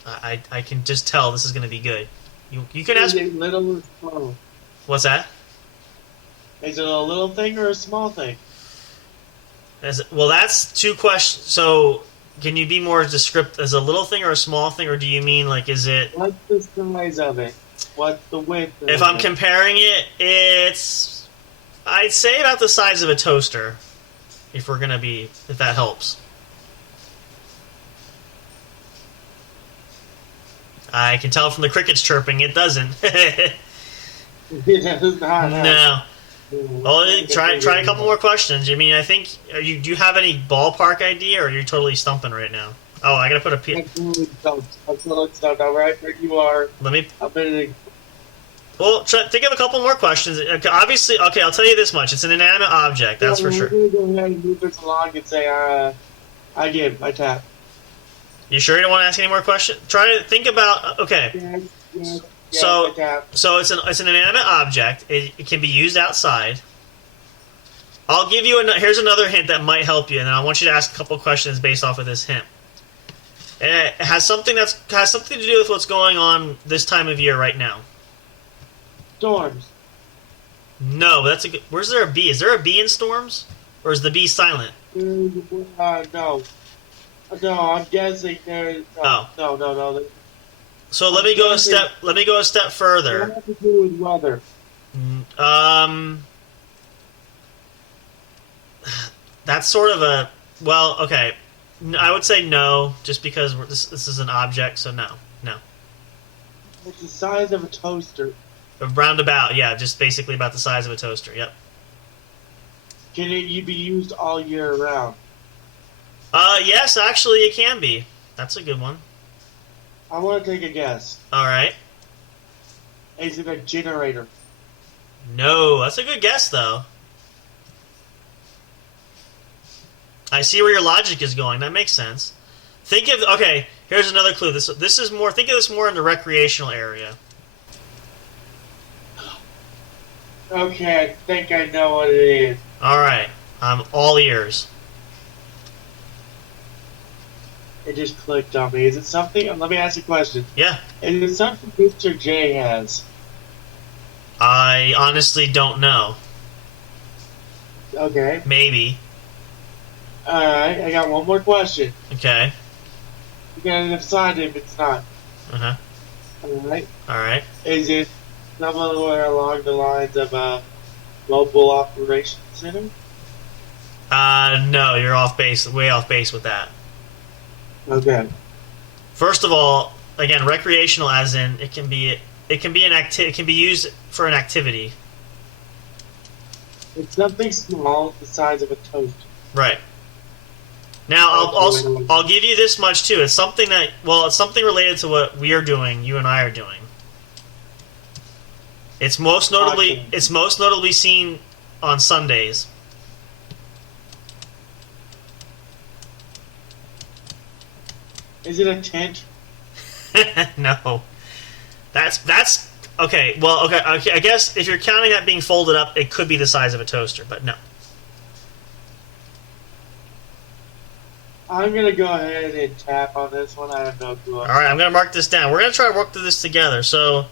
I can just tell this is going to be good. You can ask. Is it little or small? What's that? Is it a little thing or a small thing? Well, that's two questions. So, can you be more descriptive? As a little thing or a small thing, or do you mean like is it? What's the size of it? What's the width? If I'm comparing it, it's I'd say about the size of a toaster. If that helps. I can tell from the crickets chirping it doesn't. No. Well, try a couple more questions. I mean, I think do you have any ballpark idea, or are you totally stumping right now? Oh, I gotta put a P. I'm totally stumped. All right, where you are. Let me. I'm gonna. Well, think of a couple more questions. Obviously, okay, I'll tell you this much: it's an inanimate object, that's for sure. I'm gonna go ahead and move this along and say, I tap. You sure you don't want to ask any more questions? Try to think about. Okay. Yes, So, I tap. so it's an inanimate object. It can be used outside. I'll give you here's another hint that might help you, and then I want you to ask a couple questions based off of this hint. And it has something to do with what's going on this time of year right now. Storms. No, that's a good. Where's there a B? Is there a B in storms, or is the B silent? No. No, I'm guessing there's. No. So let me go a step. Let me go a step further. What has to do with weather? That's sort of a okay. I would say no, just because this is an object. So no. It's the size of a toaster. Roundabout, yeah, just basically about the size of a toaster. Yep. Can it be used all year round? Yes, actually, it can be. That's a good one. I want to take a guess. All right. Is it a generator? No, that's a good guess, though. I see where your logic is going. That makes sense. Okay, here's another clue. This is more. Think of this more in the recreational area. Okay, I think I know what it is. All right, I'm all ears. It just clicked on me. Is it something? Let me ask you a question. Yeah. Is it something Mr. J has? I honestly don't know. Okay. Maybe. Alright, I got one more question. Okay. You gotta decide if it's not. Uh-huh. Alright. All right. Is it somewhere along the lines of a mobile operations center? No, you're off base. Way off base with that. Okay. First of all, again, recreational as in it can be it can be used for an activity. It's something small, the size of a toaster. Right. Now I'll give you this much too. It's something it's something related to what we are doing, you and I are doing. It's most notably seen on Sundays. Is it a tent? No. That's okay. Well, okay. I guess if you're counting that being folded up, it could be the size of a toaster, but no. I'm gonna go ahead and tap on this one. I have no clue. All right, I'm gonna mark this down. We're gonna try to work through this together. So,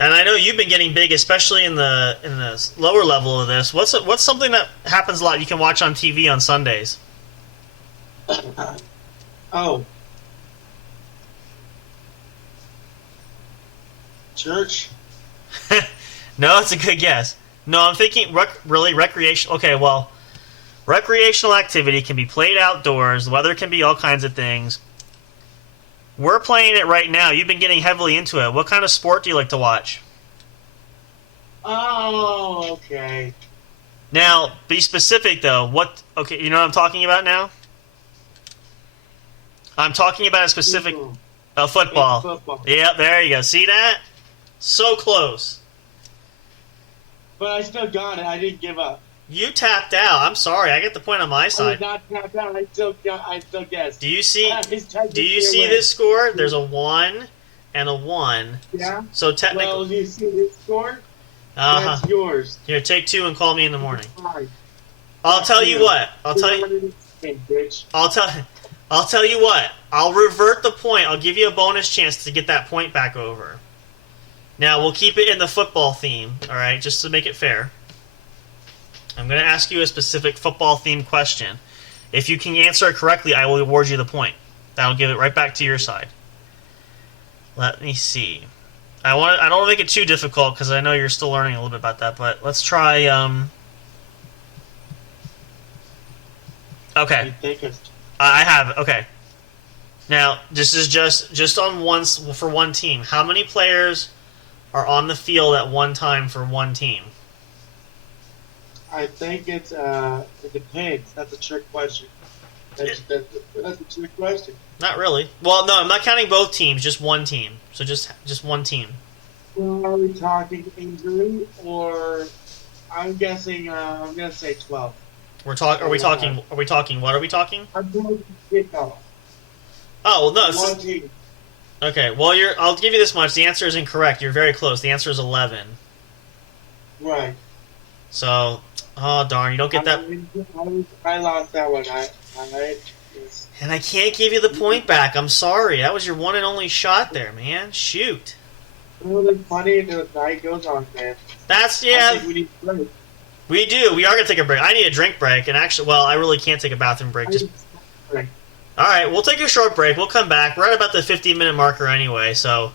and I know you've been getting big, especially in the lower level of this. What's something that happens a lot? You can watch on TV on Sundays. Oh. Church? No, it's a good guess. No, I'm thinking really recreational. Okay, well, recreational activity can be played outdoors. The weather can be all kinds of things. We're playing it right now. You've been getting heavily into it. What kind of sport do you like to watch? Oh, okay. Now, be specific though. Okay, you know what I'm talking about now? I'm talking about a specific football. Football. Yeah, there you go. See that? So close. But I still got it. I didn't give up. You tapped out. I'm sorry. I get the point on my I side. did not tap out. I still guessed. Do you see this score? There's a 1 and a 1. Yeah. So technically, Well, you see this score? uh-huh. That's yours. Here, take 2 and call me in the morning. Fine. I'll tell you what. I'll tell you what. I'll revert the point. I'll give you a bonus chance to get that point back over. Now, we'll keep it in the football theme, all right, just to make it fair. I'm going to ask you a specific football-themed question. If you can answer it correctly, I will award you the point. That'll give it right back to your side. Let me see. I don't want to make it too difficult because I know you're still learning a little bit about that, but let's try... Okay. I have it. Okay. Now, this is just on for one team. How many players are on the field at one time for one team? I think it depends. That's a trick question. That's a trick question. Not really. Well, no, I'm not counting both teams. Just one team. So just one team. Well, are we talking injury or? I'm guessing. I'm gonna say 12. Are we talking? What are we talking? I'm going to kickoff. Oh well, no. One team. Okay. Well, I'll give you this much. The answer is incorrect. You're very close. The answer is 11. Right. So, oh darn, you don't get that. I lost that one. And I can't give you the point back. I'm sorry. That was your one and only shot there, man. Shoot. Well, it's funny until the night goes on, man. That's I think we need a break. We do. We are gonna take a break. I need a drink break, and actually, well, I really can't take a bathroom break. All right, we'll take a short break. We'll come back. We're at about the 15-minute marker anyway, so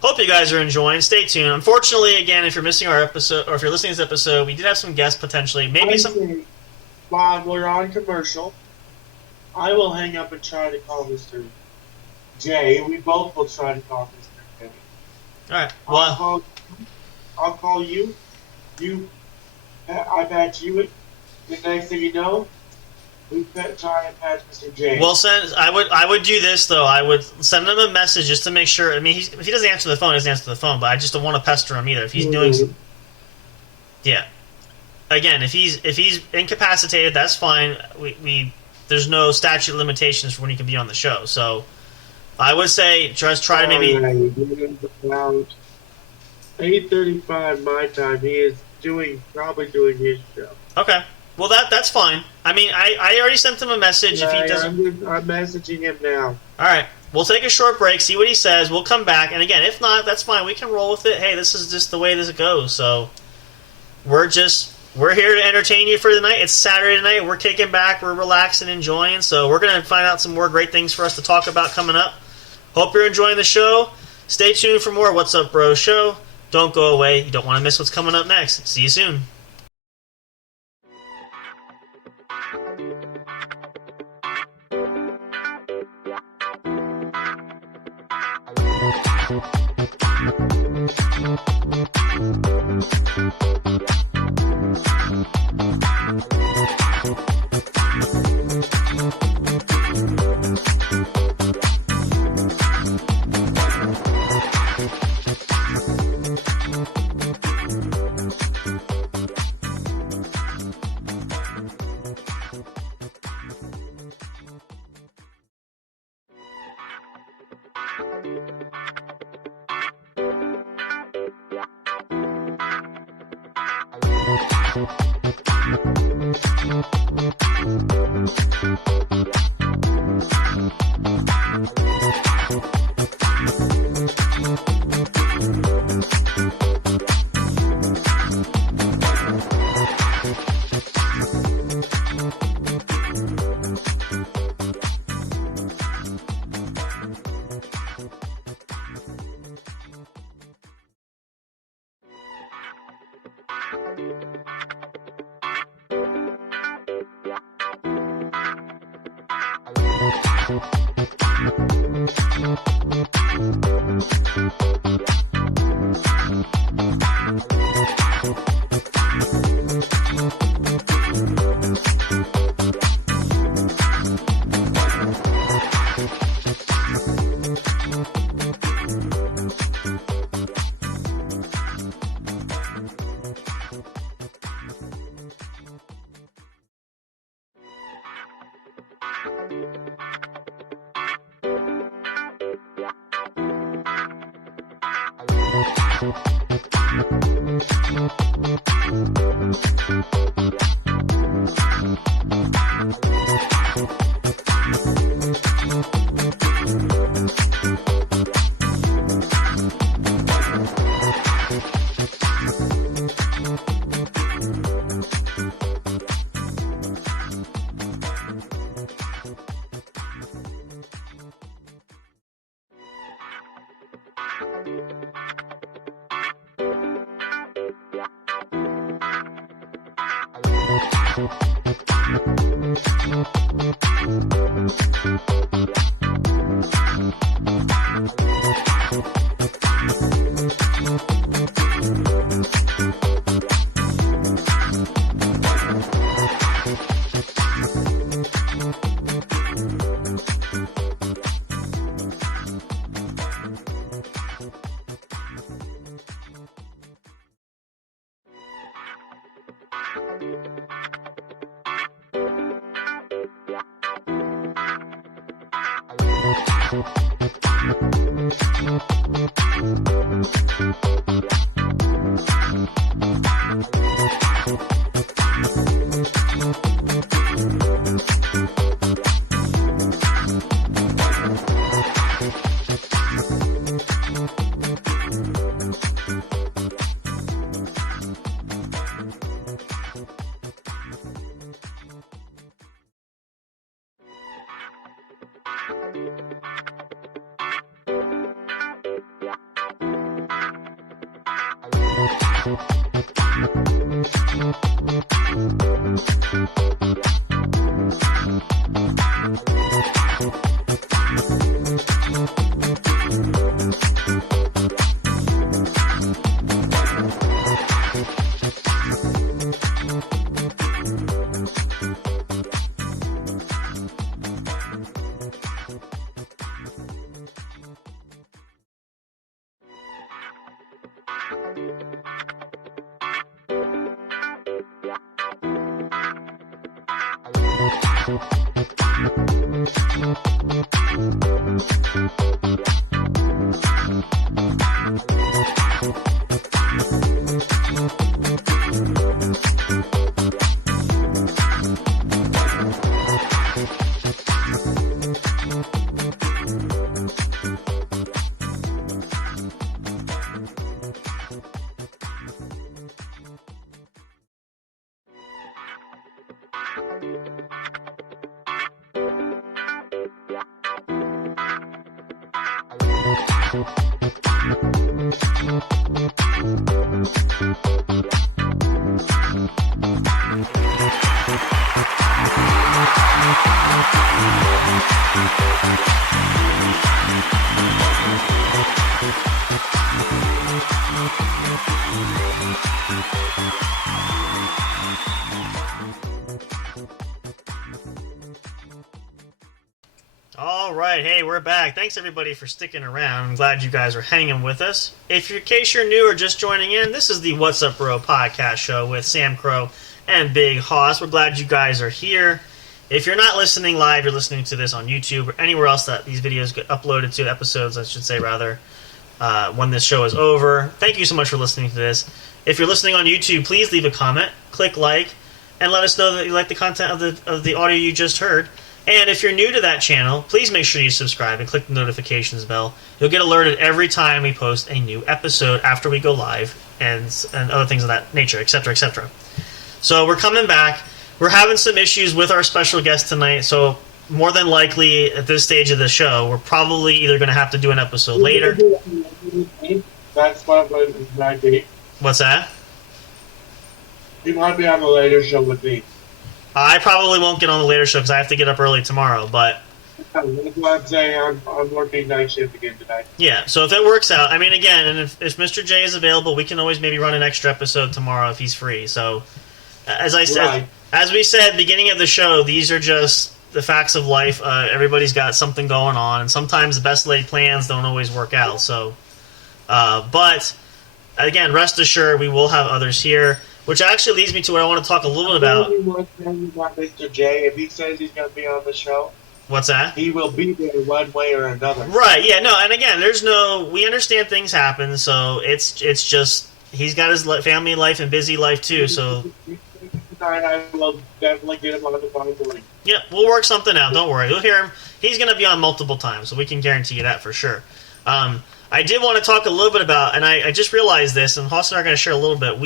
hope you guys are enjoying. Stay tuned. Unfortunately, again, if you're missing our episode, or if you're listening to this episode, we did have some guests potentially. Maybe some. While we're on commercial, I will hang up and try to call Mr. J. We both will try to call Mr. J. All right. Well, I'll call you. I patch you. The next thing you know, we try and patch Mr. J. Well, I would do this though. I would send him a message just to make sure. I mean, if he doesn't answer the phone, he doesn't answer the phone. But I just don't want to pester him either. If he's doing, yeah. Again, if he's incapacitated, that's fine. There's no statute of limitations for when he can be on the show. So I would say just try to maybe. About 8:35 my time. He is probably doing his show. Okay. Well, that's fine. I mean, I already sent him a message. If he doesn't, I'm messaging him now. All right. We'll take a short break, see what he says. We'll come back, and again, if not, that's fine. We can roll with it. Hey, this is just the way this goes. So we're here to entertain you for the night. It's Saturday night. We're kicking back. We're relaxing, enjoying. So we're gonna find out some more great things for us to talk about coming up. Hope you're enjoying the show. Stay tuned for more What's Up, Bro show. Don't go away. You don't want to miss what's coming up next. See you soon. right, hey, we're back. Thanks everybody for sticking around. I'm glad you guys are hanging with us. If in case you're new or just joining in, this is the What's Up Bro podcast show with Sam Crow and Big Hoss. We're glad you guys are here. If you're not listening live, you're listening to this on YouTube or anywhere else that these videos get uploaded to, episodes, I should say, rather, when this show is over. Thank you so much for listening to this. If you're listening on YouTube, please leave a comment, click like, and let us know that you like the content of the audio you just heard. And if you're new to that channel, please make sure you subscribe and click the notifications bell. You'll get alerted every time we post a new episode after we go live and other things of that nature, etc., etc. So we're coming back. We're having some issues with our special guest tonight, so more than likely at this stage of the show, we're probably either going to have to do an episode later. That's what it might be. What's that? You might be on the later show with me. I probably won't get on the later show because I have to get up early tomorrow, but... That's why I'm saying I'm working night shift again tonight. Yeah, so if it works out, I mean, again, and if Mr. J is available, we can always maybe run an extra episode tomorrow if he's free. So, as I said, Right. as we said, beginning of the show, these are just the facts of life. Everybody's got something going on, and sometimes the best laid plans don't always work out. So, but, again, rest assured, we will have others here. Which actually leads me to what I want to talk a little bit about. Mr. J, if he says he's going to be on the show, What's that? he will be there one way or another. Right, yeah, no, and again, we understand things happen, so it's just, he's got his family life and busy life too, so... Tonight I will definitely get him on the phone for you. Yeah, we'll work something out, don't worry. You'll hear him. He's going to be on multiple times, so we can guarantee you that for sure. I did want to talk a little bit about, and I just realized this, and Hoss and I are going to share a little bit.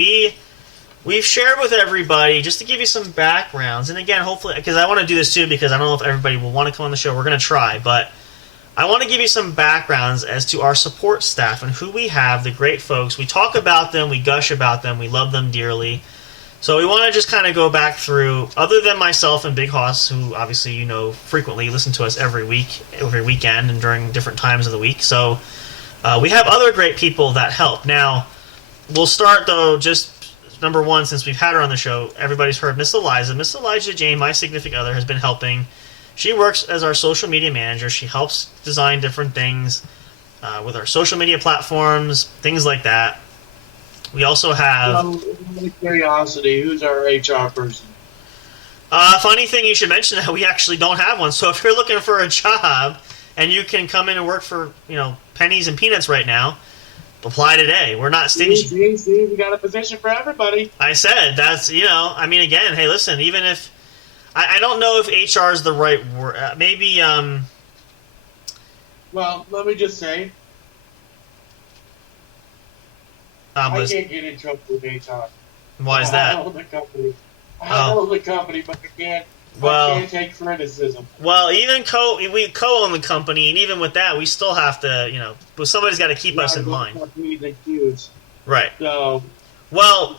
We've shared with everybody, just to give you some backgrounds, and again, hopefully, because I want to do this too, because I don't know if everybody will want to come on the show. We're going to try, but I want to give you some backgrounds as to our support staff and who we have, the great folks. We talk about them, we gush about them, we love them dearly. So we want to just kind of go back through, other than myself and Big Hoss, who obviously you know frequently listen to us every week, every weekend, and during different times of the week. So we have other great people that help. Now, we'll start, though, just... Number one, since we've had her on the show, everybody's heard Miss Eliza. Miss Elijah Jane, my significant other, has been helping. She works as our social media manager. She helps design different things with our social media platforms, things like that. We also have... Curiosity, who's our HR person? Funny thing you should mention that we actually don't have one. So if you're looking for a job and you can come in and work for, pennies and peanuts right now, apply today. We're not stingy. See, we got a position for everybody. I said, that's, again, hey, listen, even if, I don't know if HR is the right word. Maybe, Well, let me just say, I can't get in trouble with HR. Why is that? I own the company. I own the company, but I can't take criticism. Well, even we co-own the company, and even with that, we still have to, somebody's got to keep us in mind. Right. So, we'll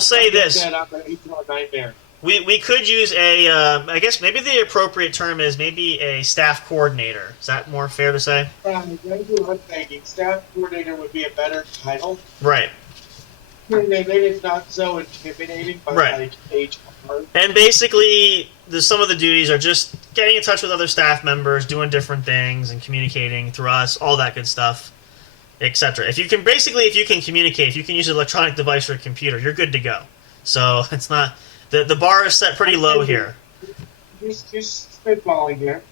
say this. I'm an HR nightmare. We could use I guess maybe the appropriate term is maybe a staff coordinator. Is that more fair to say? That's what I'm thinking. Staff coordinator would be a better title. Right. Maybe it's not so intimidating, but right. Like HR. And basically, some of the duties are just getting in touch with other staff members, doing different things, and communicating through us, all that good stuff, etc. If you can communicate, if you can use an electronic device or a computer, you're good to go. So it's not the bar is set pretty low here. Just spitballing here.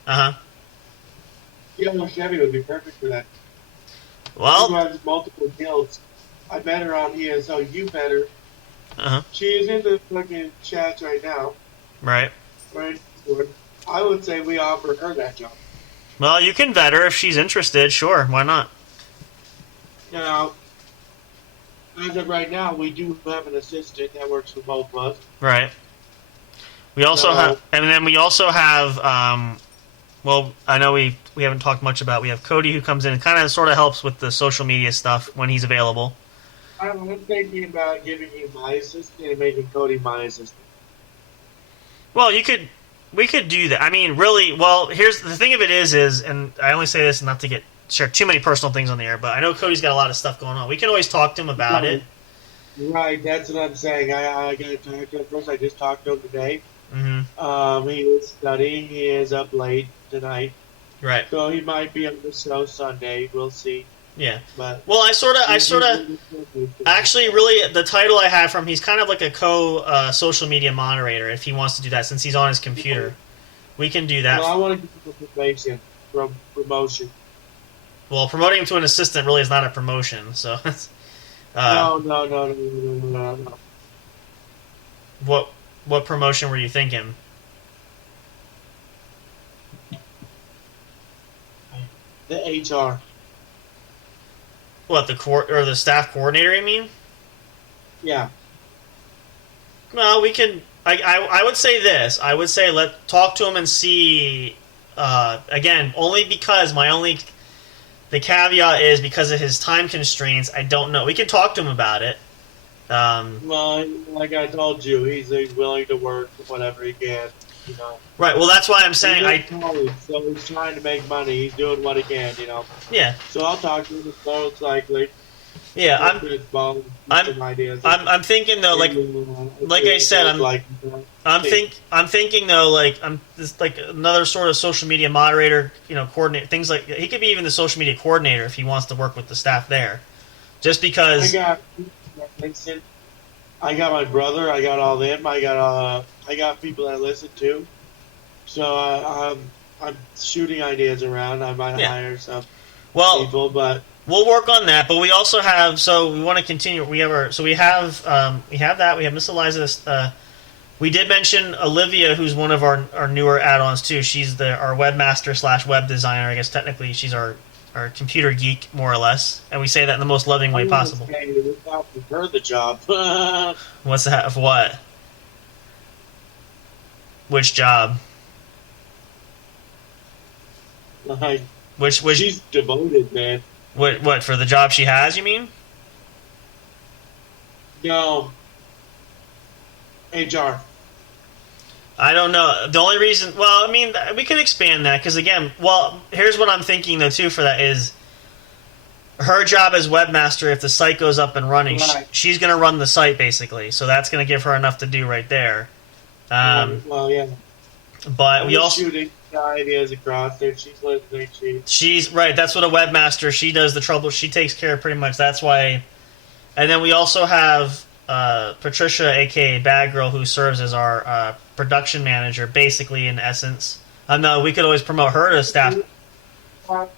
Yellow Chevy would be perfect for that. Well, she runs multiple guilds. I met her on ESO. You met her. She is in the fucking chats right now. Right. Right. I would say we offer her that job. Well, you can vet her if she's interested. Sure, why not? Now, as of right now, we do have an assistant that works for both of us. Right. We also have, and then we also have. Well, I know we haven't talked much about. We have Cody who comes in and kind of sort of helps with the social media stuff when he's available. I'm thinking about giving you my assistant and making Cody my assistant. Well, we could do that. I mean, really, well, here's the thing of it is, and I only say this not to share too many personal things on the air, but I know Cody's got a lot of stuff going on. We can always talk to him about it. Right, that's what I'm saying. I got to talk to him first. I just talked to him today. Mm-hmm. He was studying. He is up late. tonight. Right. So he might be on the show Sunday. We'll see. Yeah. But well, I sort of, actually, really, the title I have from he's kind of like a social media moderator if he wants to do that since he's on his computer. We can do that. Well, I want to give him information from promotion. Well, promoting him to an assistant really is not a promotion, so. No. What promotion were you thinking? The HR. What, the staff coordinator, you mean? Yeah. Well, we can. I would say this. I would say talk to him and see. Again, only because the caveat is because of his time constraints. I don't know. We can talk to him about it. Well, like I told you, he's willing to work whatever he can. Right. Well, that's why I'm saying so he's trying to make money. He's doing what he can. Yeah. So I'll talk to him most likely. Yeah, I'm thinking though, like I said, I'm thinking though, I'm just like another sort of social media moderator, coordinate things like he could be even the social media coordinator if he wants to work with the staff there, just because. I got my brother. I got all them. I got people that listen too. So I'm shooting ideas around. I might hire some people, but. We'll work on that, but we also have. So we want to continue. We have that. We have Miss Eliza. We did mention Olivia, who's one of our newer add-ons too. She's our webmaster / web designer. I guess technically she's our computer geek, more or less, and we say that in the most loving way possible. Her the job. What's that? Of what? Which job? Which she's devoted, man. What for the job she has? You mean? No. HR. I don't know. The only reason, well, I mean, we could expand that because again, here's what I'm thinking though too for that is her job as webmaster. If the site goes up and running, right. She's going to run the site basically. So that's going to give her enough to do right there. Well, yeah. But we also shooting ideas across there. She's listening. She's right. That's what a webmaster. She does the trouble. She takes care of pretty much. That's why. And then we also have Patricia, aka Bad Girl, who serves as our production manager, basically in essence. No, we could always promote her to staff. Now,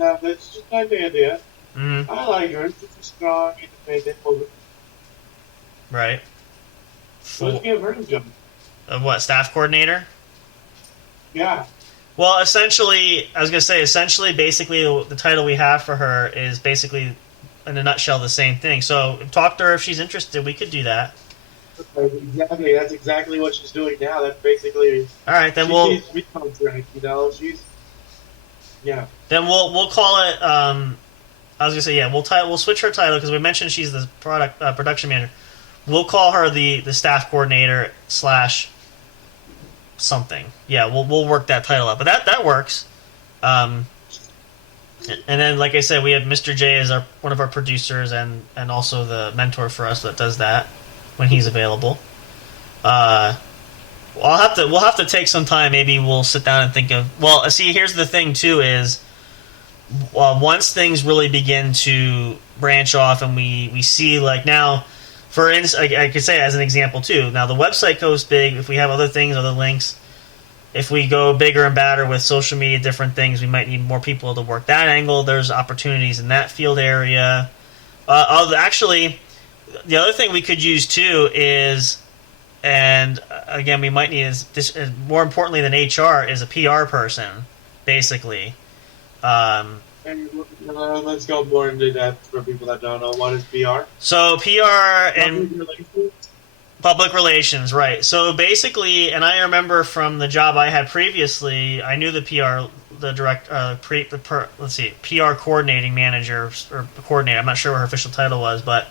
that's just my idea. Mm-hmm. I like her. She's a strong, independent woman. Right. Let's give her a job. What, staff coordinator? Yeah. Well, essentially, I was going to say, basically, the title we have for her is basically, in a nutshell, the same thing. So, talk to her if she's interested. We could do that. Exactly. That's exactly what she's doing now. That's basically. All right, then she's. Yeah. Then we'll call it. I was gonna say we'll switch her title because we mentioned she's the production manager. We'll call her the staff coordinator / something. Yeah, we'll work that title out. But that works. And then, like I said, we have Mr. J as one of our producers and also the mentor for us that does that when he's available. We'll have to take some time. Maybe we'll sit down and think of. Well, see, here's the thing too is. Once things really begin to branch off and we see like now, for instance, I could say as an example too. Now the website goes big. If we have other things, other links, if we go bigger and badder with social media, different things, we might need more people to work that angle. There's opportunities in that field area. Actually, the other thing we could use too is, and again, we might need is more importantly than HR is a PR person, basically. Let's go more into depth for people that don't know what is PR. So PR and public relations, right? So basically, and I remember from the job I had previously, I knew the PR, PR coordinating manager or coordinator. I'm not sure what her official title was, but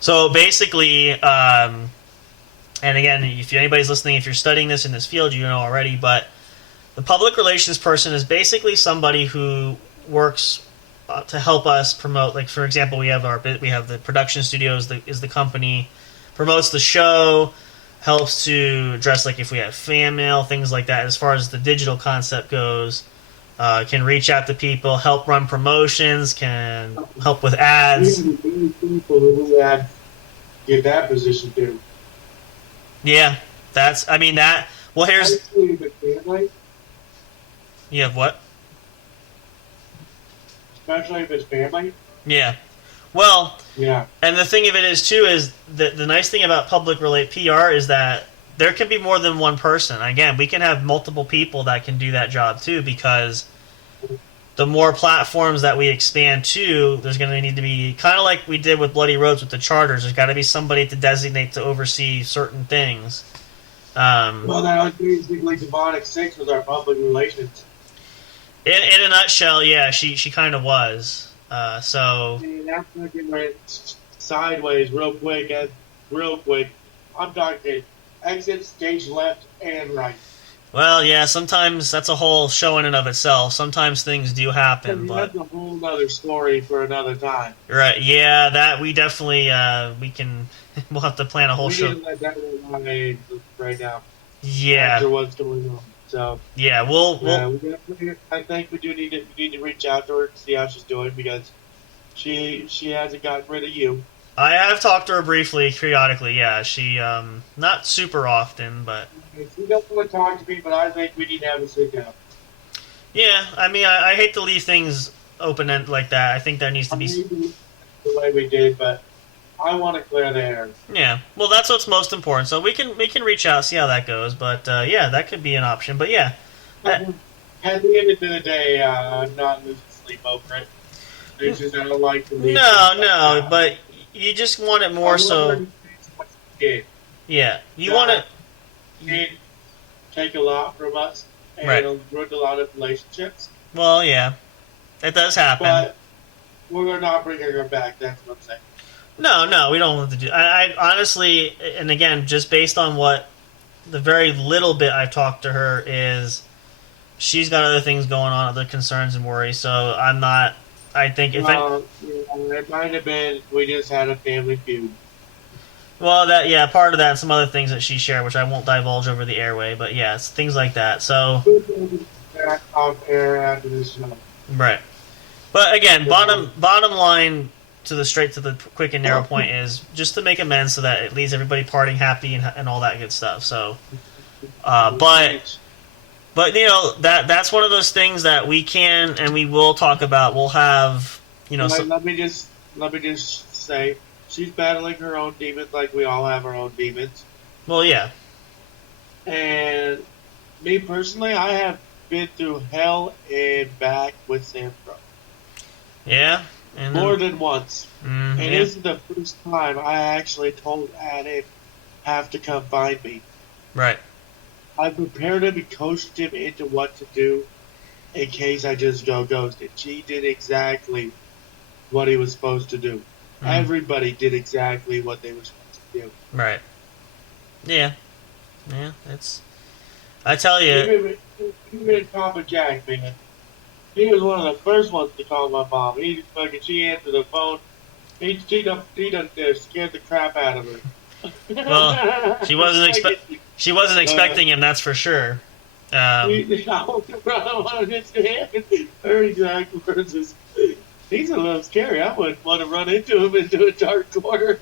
so basically, and again, if anybody's listening, if you're studying this in this field, you know already, but. The public relations person is basically somebody who works to help us promote. Like for example, we have the production studios is the company, promotes the show, helps to address like if we have fan mail, things like that. As far as the digital concept goes, can reach out to people, help run promotions, can help with ads. We have many people that we had get that position too. Yeah, that's. I mean that. Well, here's. Especially if it's family. You have what? Especially if it's family. Yeah. Well, Yeah. and the thing of it is too is that the nice thing about public relate PR is that there can be more than one person. Again, we can have multiple people that can do that job too, because the more platforms that we expand to, there's going to need to be kind of like we did with Bloody Roads with the charters. There's got to be somebody to designate to oversee certain things. Well, that was basically Demonic 6 was our public relations. In a nutshell, yeah, she kind of was. So And that's looking went sideways real quick. I'm talking exit, stage left, and right. well, yeah, sometimes that's a whole show in and of itself. Sometimes things do happen, but That's a whole other story for another time. right, yeah, that we definitely we can we'll have to plan a whole We show. need to let that one lie right now. Yeah, After what's going on. So yeah, we'll we definitely, I think we need to reach out to her to see how she's doing, because she hasn't gotten rid of you. I have talked to her briefly, periodically. Yeah, she not super often, but She doesn't want to talk to me, but I think we need to have a sit down. yeah, I mean, I hate to leave things open end like that. I think there needs to be. The way we did, but I want to clear the air. Yeah, well, that's what's most important. So we can reach out, see how that goes. But yeah, that could be an option. But yeah, At the end of the day, I'm not losing sleep over it. It's just I don't like to leave. no, but you just want it more so. Did. Yeah, you want it. It take a lot from us, and Right. it'll ruin a lot of relationships. Well, yeah, it does happen. But we're not bringing her back. That's what I'm saying. No, we don't want to do. I honestly, and again, just based on what the very little bit I've talked to her is, she's got other things going on, other concerns and worries. So I'm not. I think if it might have been we just had a family feud. well, that yeah, part of that and some other things that she shared, which I won't divulge over the airway, but yeah, it's things like that. So Back off air after this show. right, but again, bottom line to the straight to the quick and narrow point is just to make amends so that it leaves everybody parting happy and all that good stuff. So, but you know that's one of those things that we can and we will talk about. We'll have let me just say, she's battling her own demons like we all have our own demons. well, yeah, And me personally, I have been through hell and back with Sandro. yeah, and More than once. And yeah. this is the first time I actually told Adam have to come find me. Right. I prepared him and coached him into what to do in case I just go ghosted. She did exactly what he was supposed to do. Everybody did exactly what they were supposed to do. Right. Yeah. Yeah, it's... I tell you... Even Papa Jack, man. He was one of the first ones to call my mom. She answered the phone. He done scared the crap out of her. Well, she wasn't expecting him, that's for sure. Her exact words is, he's a little scary. I wouldn't want to run into him into a dark corner.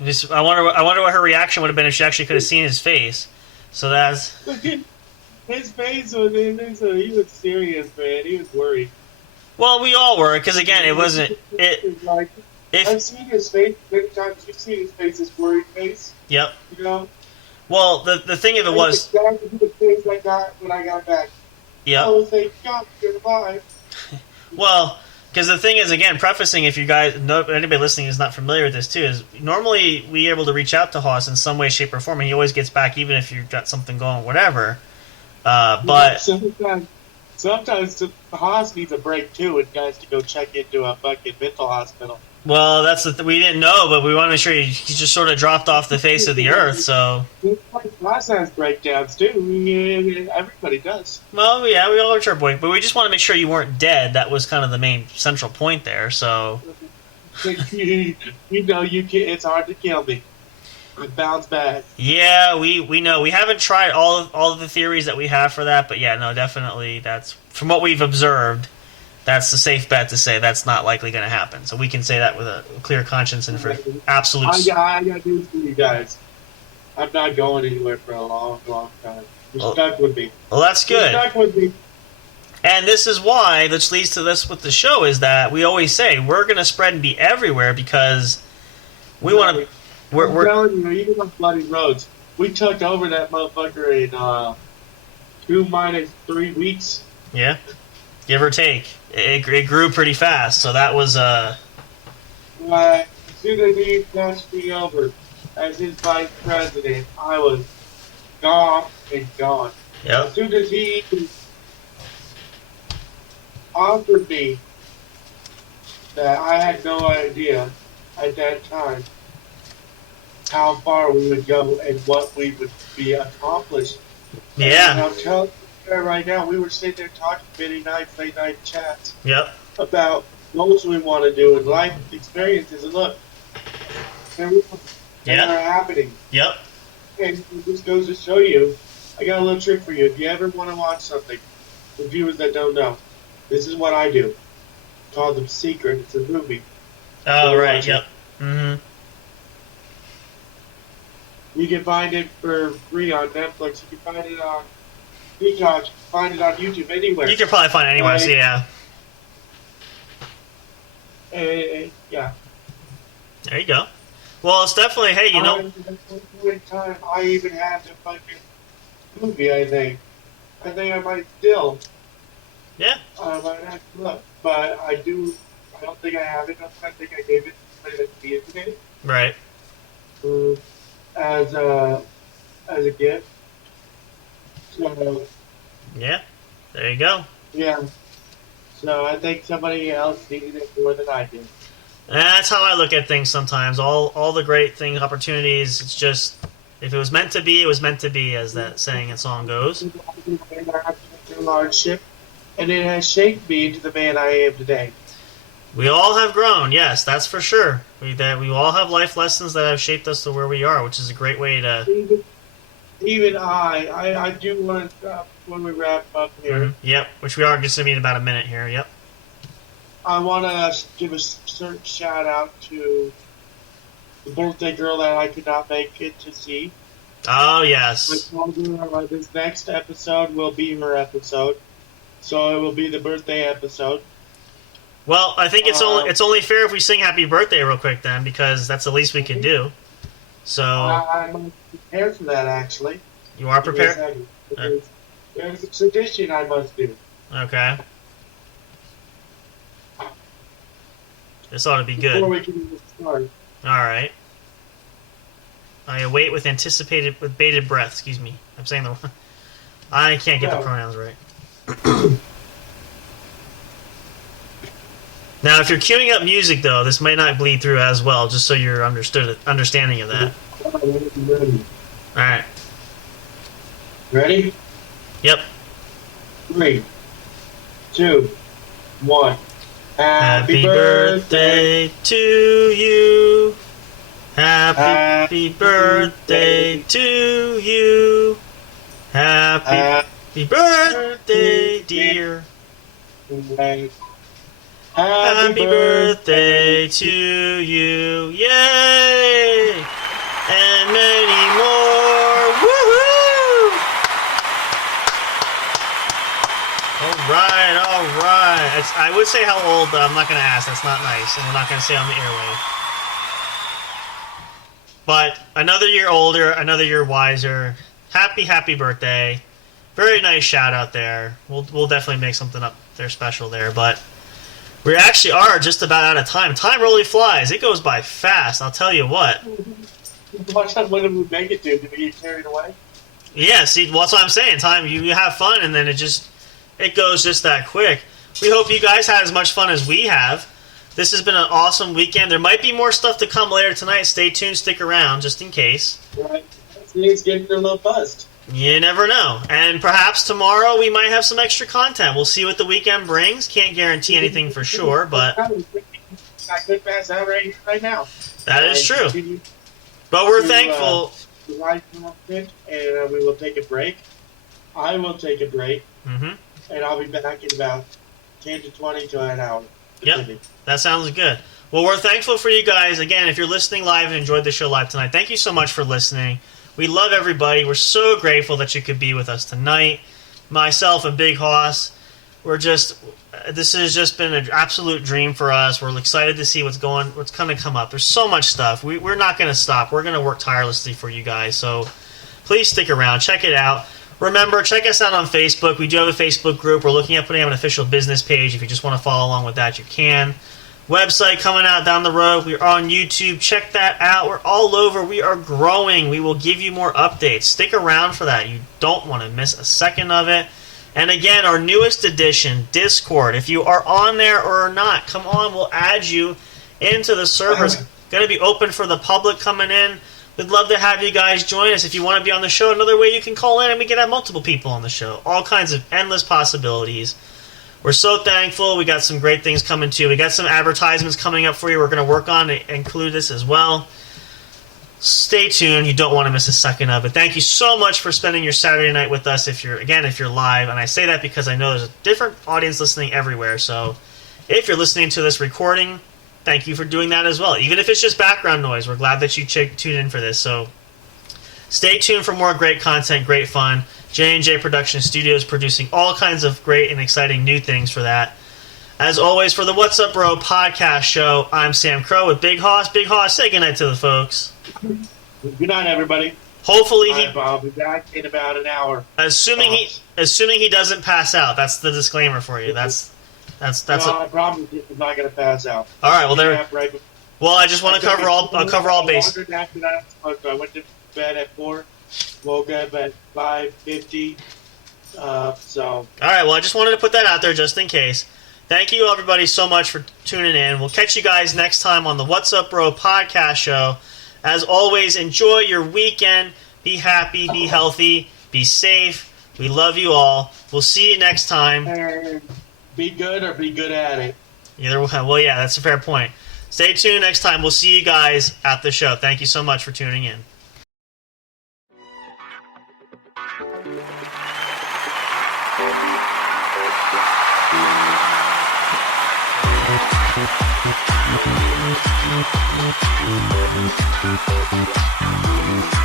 I wonder what her reaction would have been if she actually could have seen his face. So that's... His face was he was serious, man. He was worried. Well, we all were, because again, it wasn't... Like, I've seen his face many times. You've seen his face, his worried face. Yep. You know? Well, the thing of it was... That's exactly the face I got when I got back. Yep. Oh, thank God, you're alive. Well, because the thing is, again, prefacing, if you guys, anybody listening is not familiar with this too, is normally we able to reach out to Haas in some way, shape, or form, and he always gets back, even if you've got something going, whatever. But sometimes the Haas needs a break too, and guys to go check into a fucking mental hospital. well, that's we didn't know, but we want to make sure he just sort of dropped off the face of the earth. So, Haas has breakdowns too. Everybody does. well, yeah, we all reach our point, but we just want to make sure you weren't dead. That was kind of the main central point there. So, You know, you can. It's hard to kill me. I bounce back. Yeah, we know. We haven't tried all of the theories that we have for that, but yeah, no, definitely that's from what we've observed. That's a safe bet to say that's not likely going to happen. So we can say that with a clear conscience and for absolute. I got news for you guys. I'm not going anywhere for a long, long time. You're stuck with me. Well, that's good. You're stuck with me. And this is why, which leads to this with the show, is that we always say we're going to spread and be everywhere because we want to. I'm telling you, even on bloody roads, we took over that motherfucker in 2 - 3 weeks. Yeah, give or take. It grew pretty fast, so that was As soon as he passed me over as his vice president, I was gone and gone. Yep. As soon as he offered me that, I had no idea at that time how far we would go and what we would be accomplished. Yeah. And I'm telling you right now, we were sitting there talking midday nights, late night chats Yep. about goals we want to do and life experiences. And look, they're happening. Yep. And this goes to show you, I got a little trick for you. If you ever want to watch something, for viewers that don't know, this is what I do. It's called The Secret. It's a movie. Oh, right. Yep. Mm-hmm. You can find it for free on Netflix. You can find it on Peacock. You can find it on YouTube, anywhere. You can probably find it anywhere, so yeah. Yeah. There you go. Well, it's definitely, hey, you know. Time I even have the fucking movie, I think. I think I might still. Yeah. I might have to look. But I don't think I have it. I think I gave it to the internet. Right. As a gift. So. Yeah. There you go. Yeah. So I think somebody else needed it more than I did. And that's how I look at things sometimes. All the great things, opportunities, it's just, if it was meant to be, it was meant to be, as that saying and song goes. Large ship, and it has shaped me into the man I am today. We all have grown, yes, that's for sure. We all have life lessons that have shaped us to where we are, which is a great way to... Even I do want to stop when we wrap up here. Mm-hmm. Yep, which we are just going to be in about a minute here, yep. I want to give a certain shout out to the birthday girl that I could not make it to see. Oh, yes. I told her this next episode will be her episode, so it will be the birthday episode. Well, I think it's only fair if we sing Happy Birthday real quick then, because that's the least we can do. So I'm prepared for that, actually. You are prepared? There's a tradition I must do. Okay. This ought to be good. Before we can even start. All right. I await with bated breath. Excuse me. I'm saying the wrong. I can't get the pronouns right. Now, if you're queuing up music, though, this might not bleed through as well. Just so you're understanding of that. Ready. All right. Ready? Yep. 3, 2, 1. Happy birthday to you. Happy birthday to you. Happy birthday, dear. Happy birthday to you. Yay! And many more. Woohoo! All right. I would say how old, but I'm not going to ask. That's not nice, and we're not going to say on the airwave. But another year older, another year wiser. Happy birthday. Very nice shout out there. We'll definitely make something up there special there, but we actually are just about out of time. Time really flies. It goes by fast, I'll tell you what. Watch out when we make it to. Did we get carried away? Yeah, see, well, that's what I'm saying. Time, you have fun, and then it goes just that quick. We hope you guys had as much fun as we have. This has been an awesome weekend. There might be more stuff to come later tonight. Stay tuned, stick around, just in case. Right. It's getting a little buzzed. You never know. And perhaps tomorrow we might have some extra content. We'll see what the weekend brings. Can't guarantee anything for sure, but I could pass out right now. That is true. But we're thankful. The live content, and we will take a break. I will take a break, and I'll be back in about 10 to 20 to an hour. Yep, that sounds good. Well, we're thankful for you guys. Again, if you're listening live and enjoyed the show live tonight, thank you so much for listening. We love everybody. We're so grateful that you could be with us tonight. Myself and Big Hoss, this has just been an absolute dream for us. We're excited to see what's going to come up. There's so much stuff. We're not going to stop. We're going to work tirelessly for you guys. So please stick around. Check it out. Remember, check us out on Facebook. We do have a Facebook group. We're looking at putting up an official business page. If you just want to follow along with that, you can. Website coming out down the road. We're on YouTube. Check that out. We're all over. We are growing. We will give you more updates. Stick around for that. You don't want to miss a second of it. And again, our newest edition, Discord. If you are on there or not, come on. We'll add you into the server. It's going to be open for the public coming in. We'd love to have you guys join us. If you want to be on the show, another way you can call in and we can have multiple people on the show. All kinds of endless possibilities. We're so thankful. We got some great things coming too. We got some advertisements coming up for you. We're going to work on to include this as well. Stay tuned. You don't want to miss a second of it. Thank you so much for spending your Saturday night with us. If you're live, and I say that because I know there's a different audience listening everywhere. So if you're listening to this recording, thank you for doing that as well. Even if it's just background noise, we're glad that you tuned in for this. So stay tuned for more great content, great fun. J&J Production Studios producing all kinds of great and exciting new things for that. As always, for the What's Up Bro podcast show, I'm Sam Crow with Big Hoss. Big Hoss, say goodnight to the folks. Good night, everybody. Hopefully I'll be back in about an hour. Assuming he doesn't pass out. That's the disclaimer for you. That's I promise you, I'm not going to pass out. All right. Well, I just want to cover all bases. After that, so I went to bed at 4, woke up at 5:50. All right. Well, I just wanted to put that out there just in case. Thank you, everybody, so much for tuning in. We'll catch you guys next time on the What's Up Bro podcast show. As always, enjoy your weekend. Be happy, be healthy, be safe. We love you all. We'll see you next time. And be good or be good at it. Either way. Well, yeah, that's a fair point. Stay tuned next time. We'll see you guys at the show. Thank you so much for tuning in. Thank you.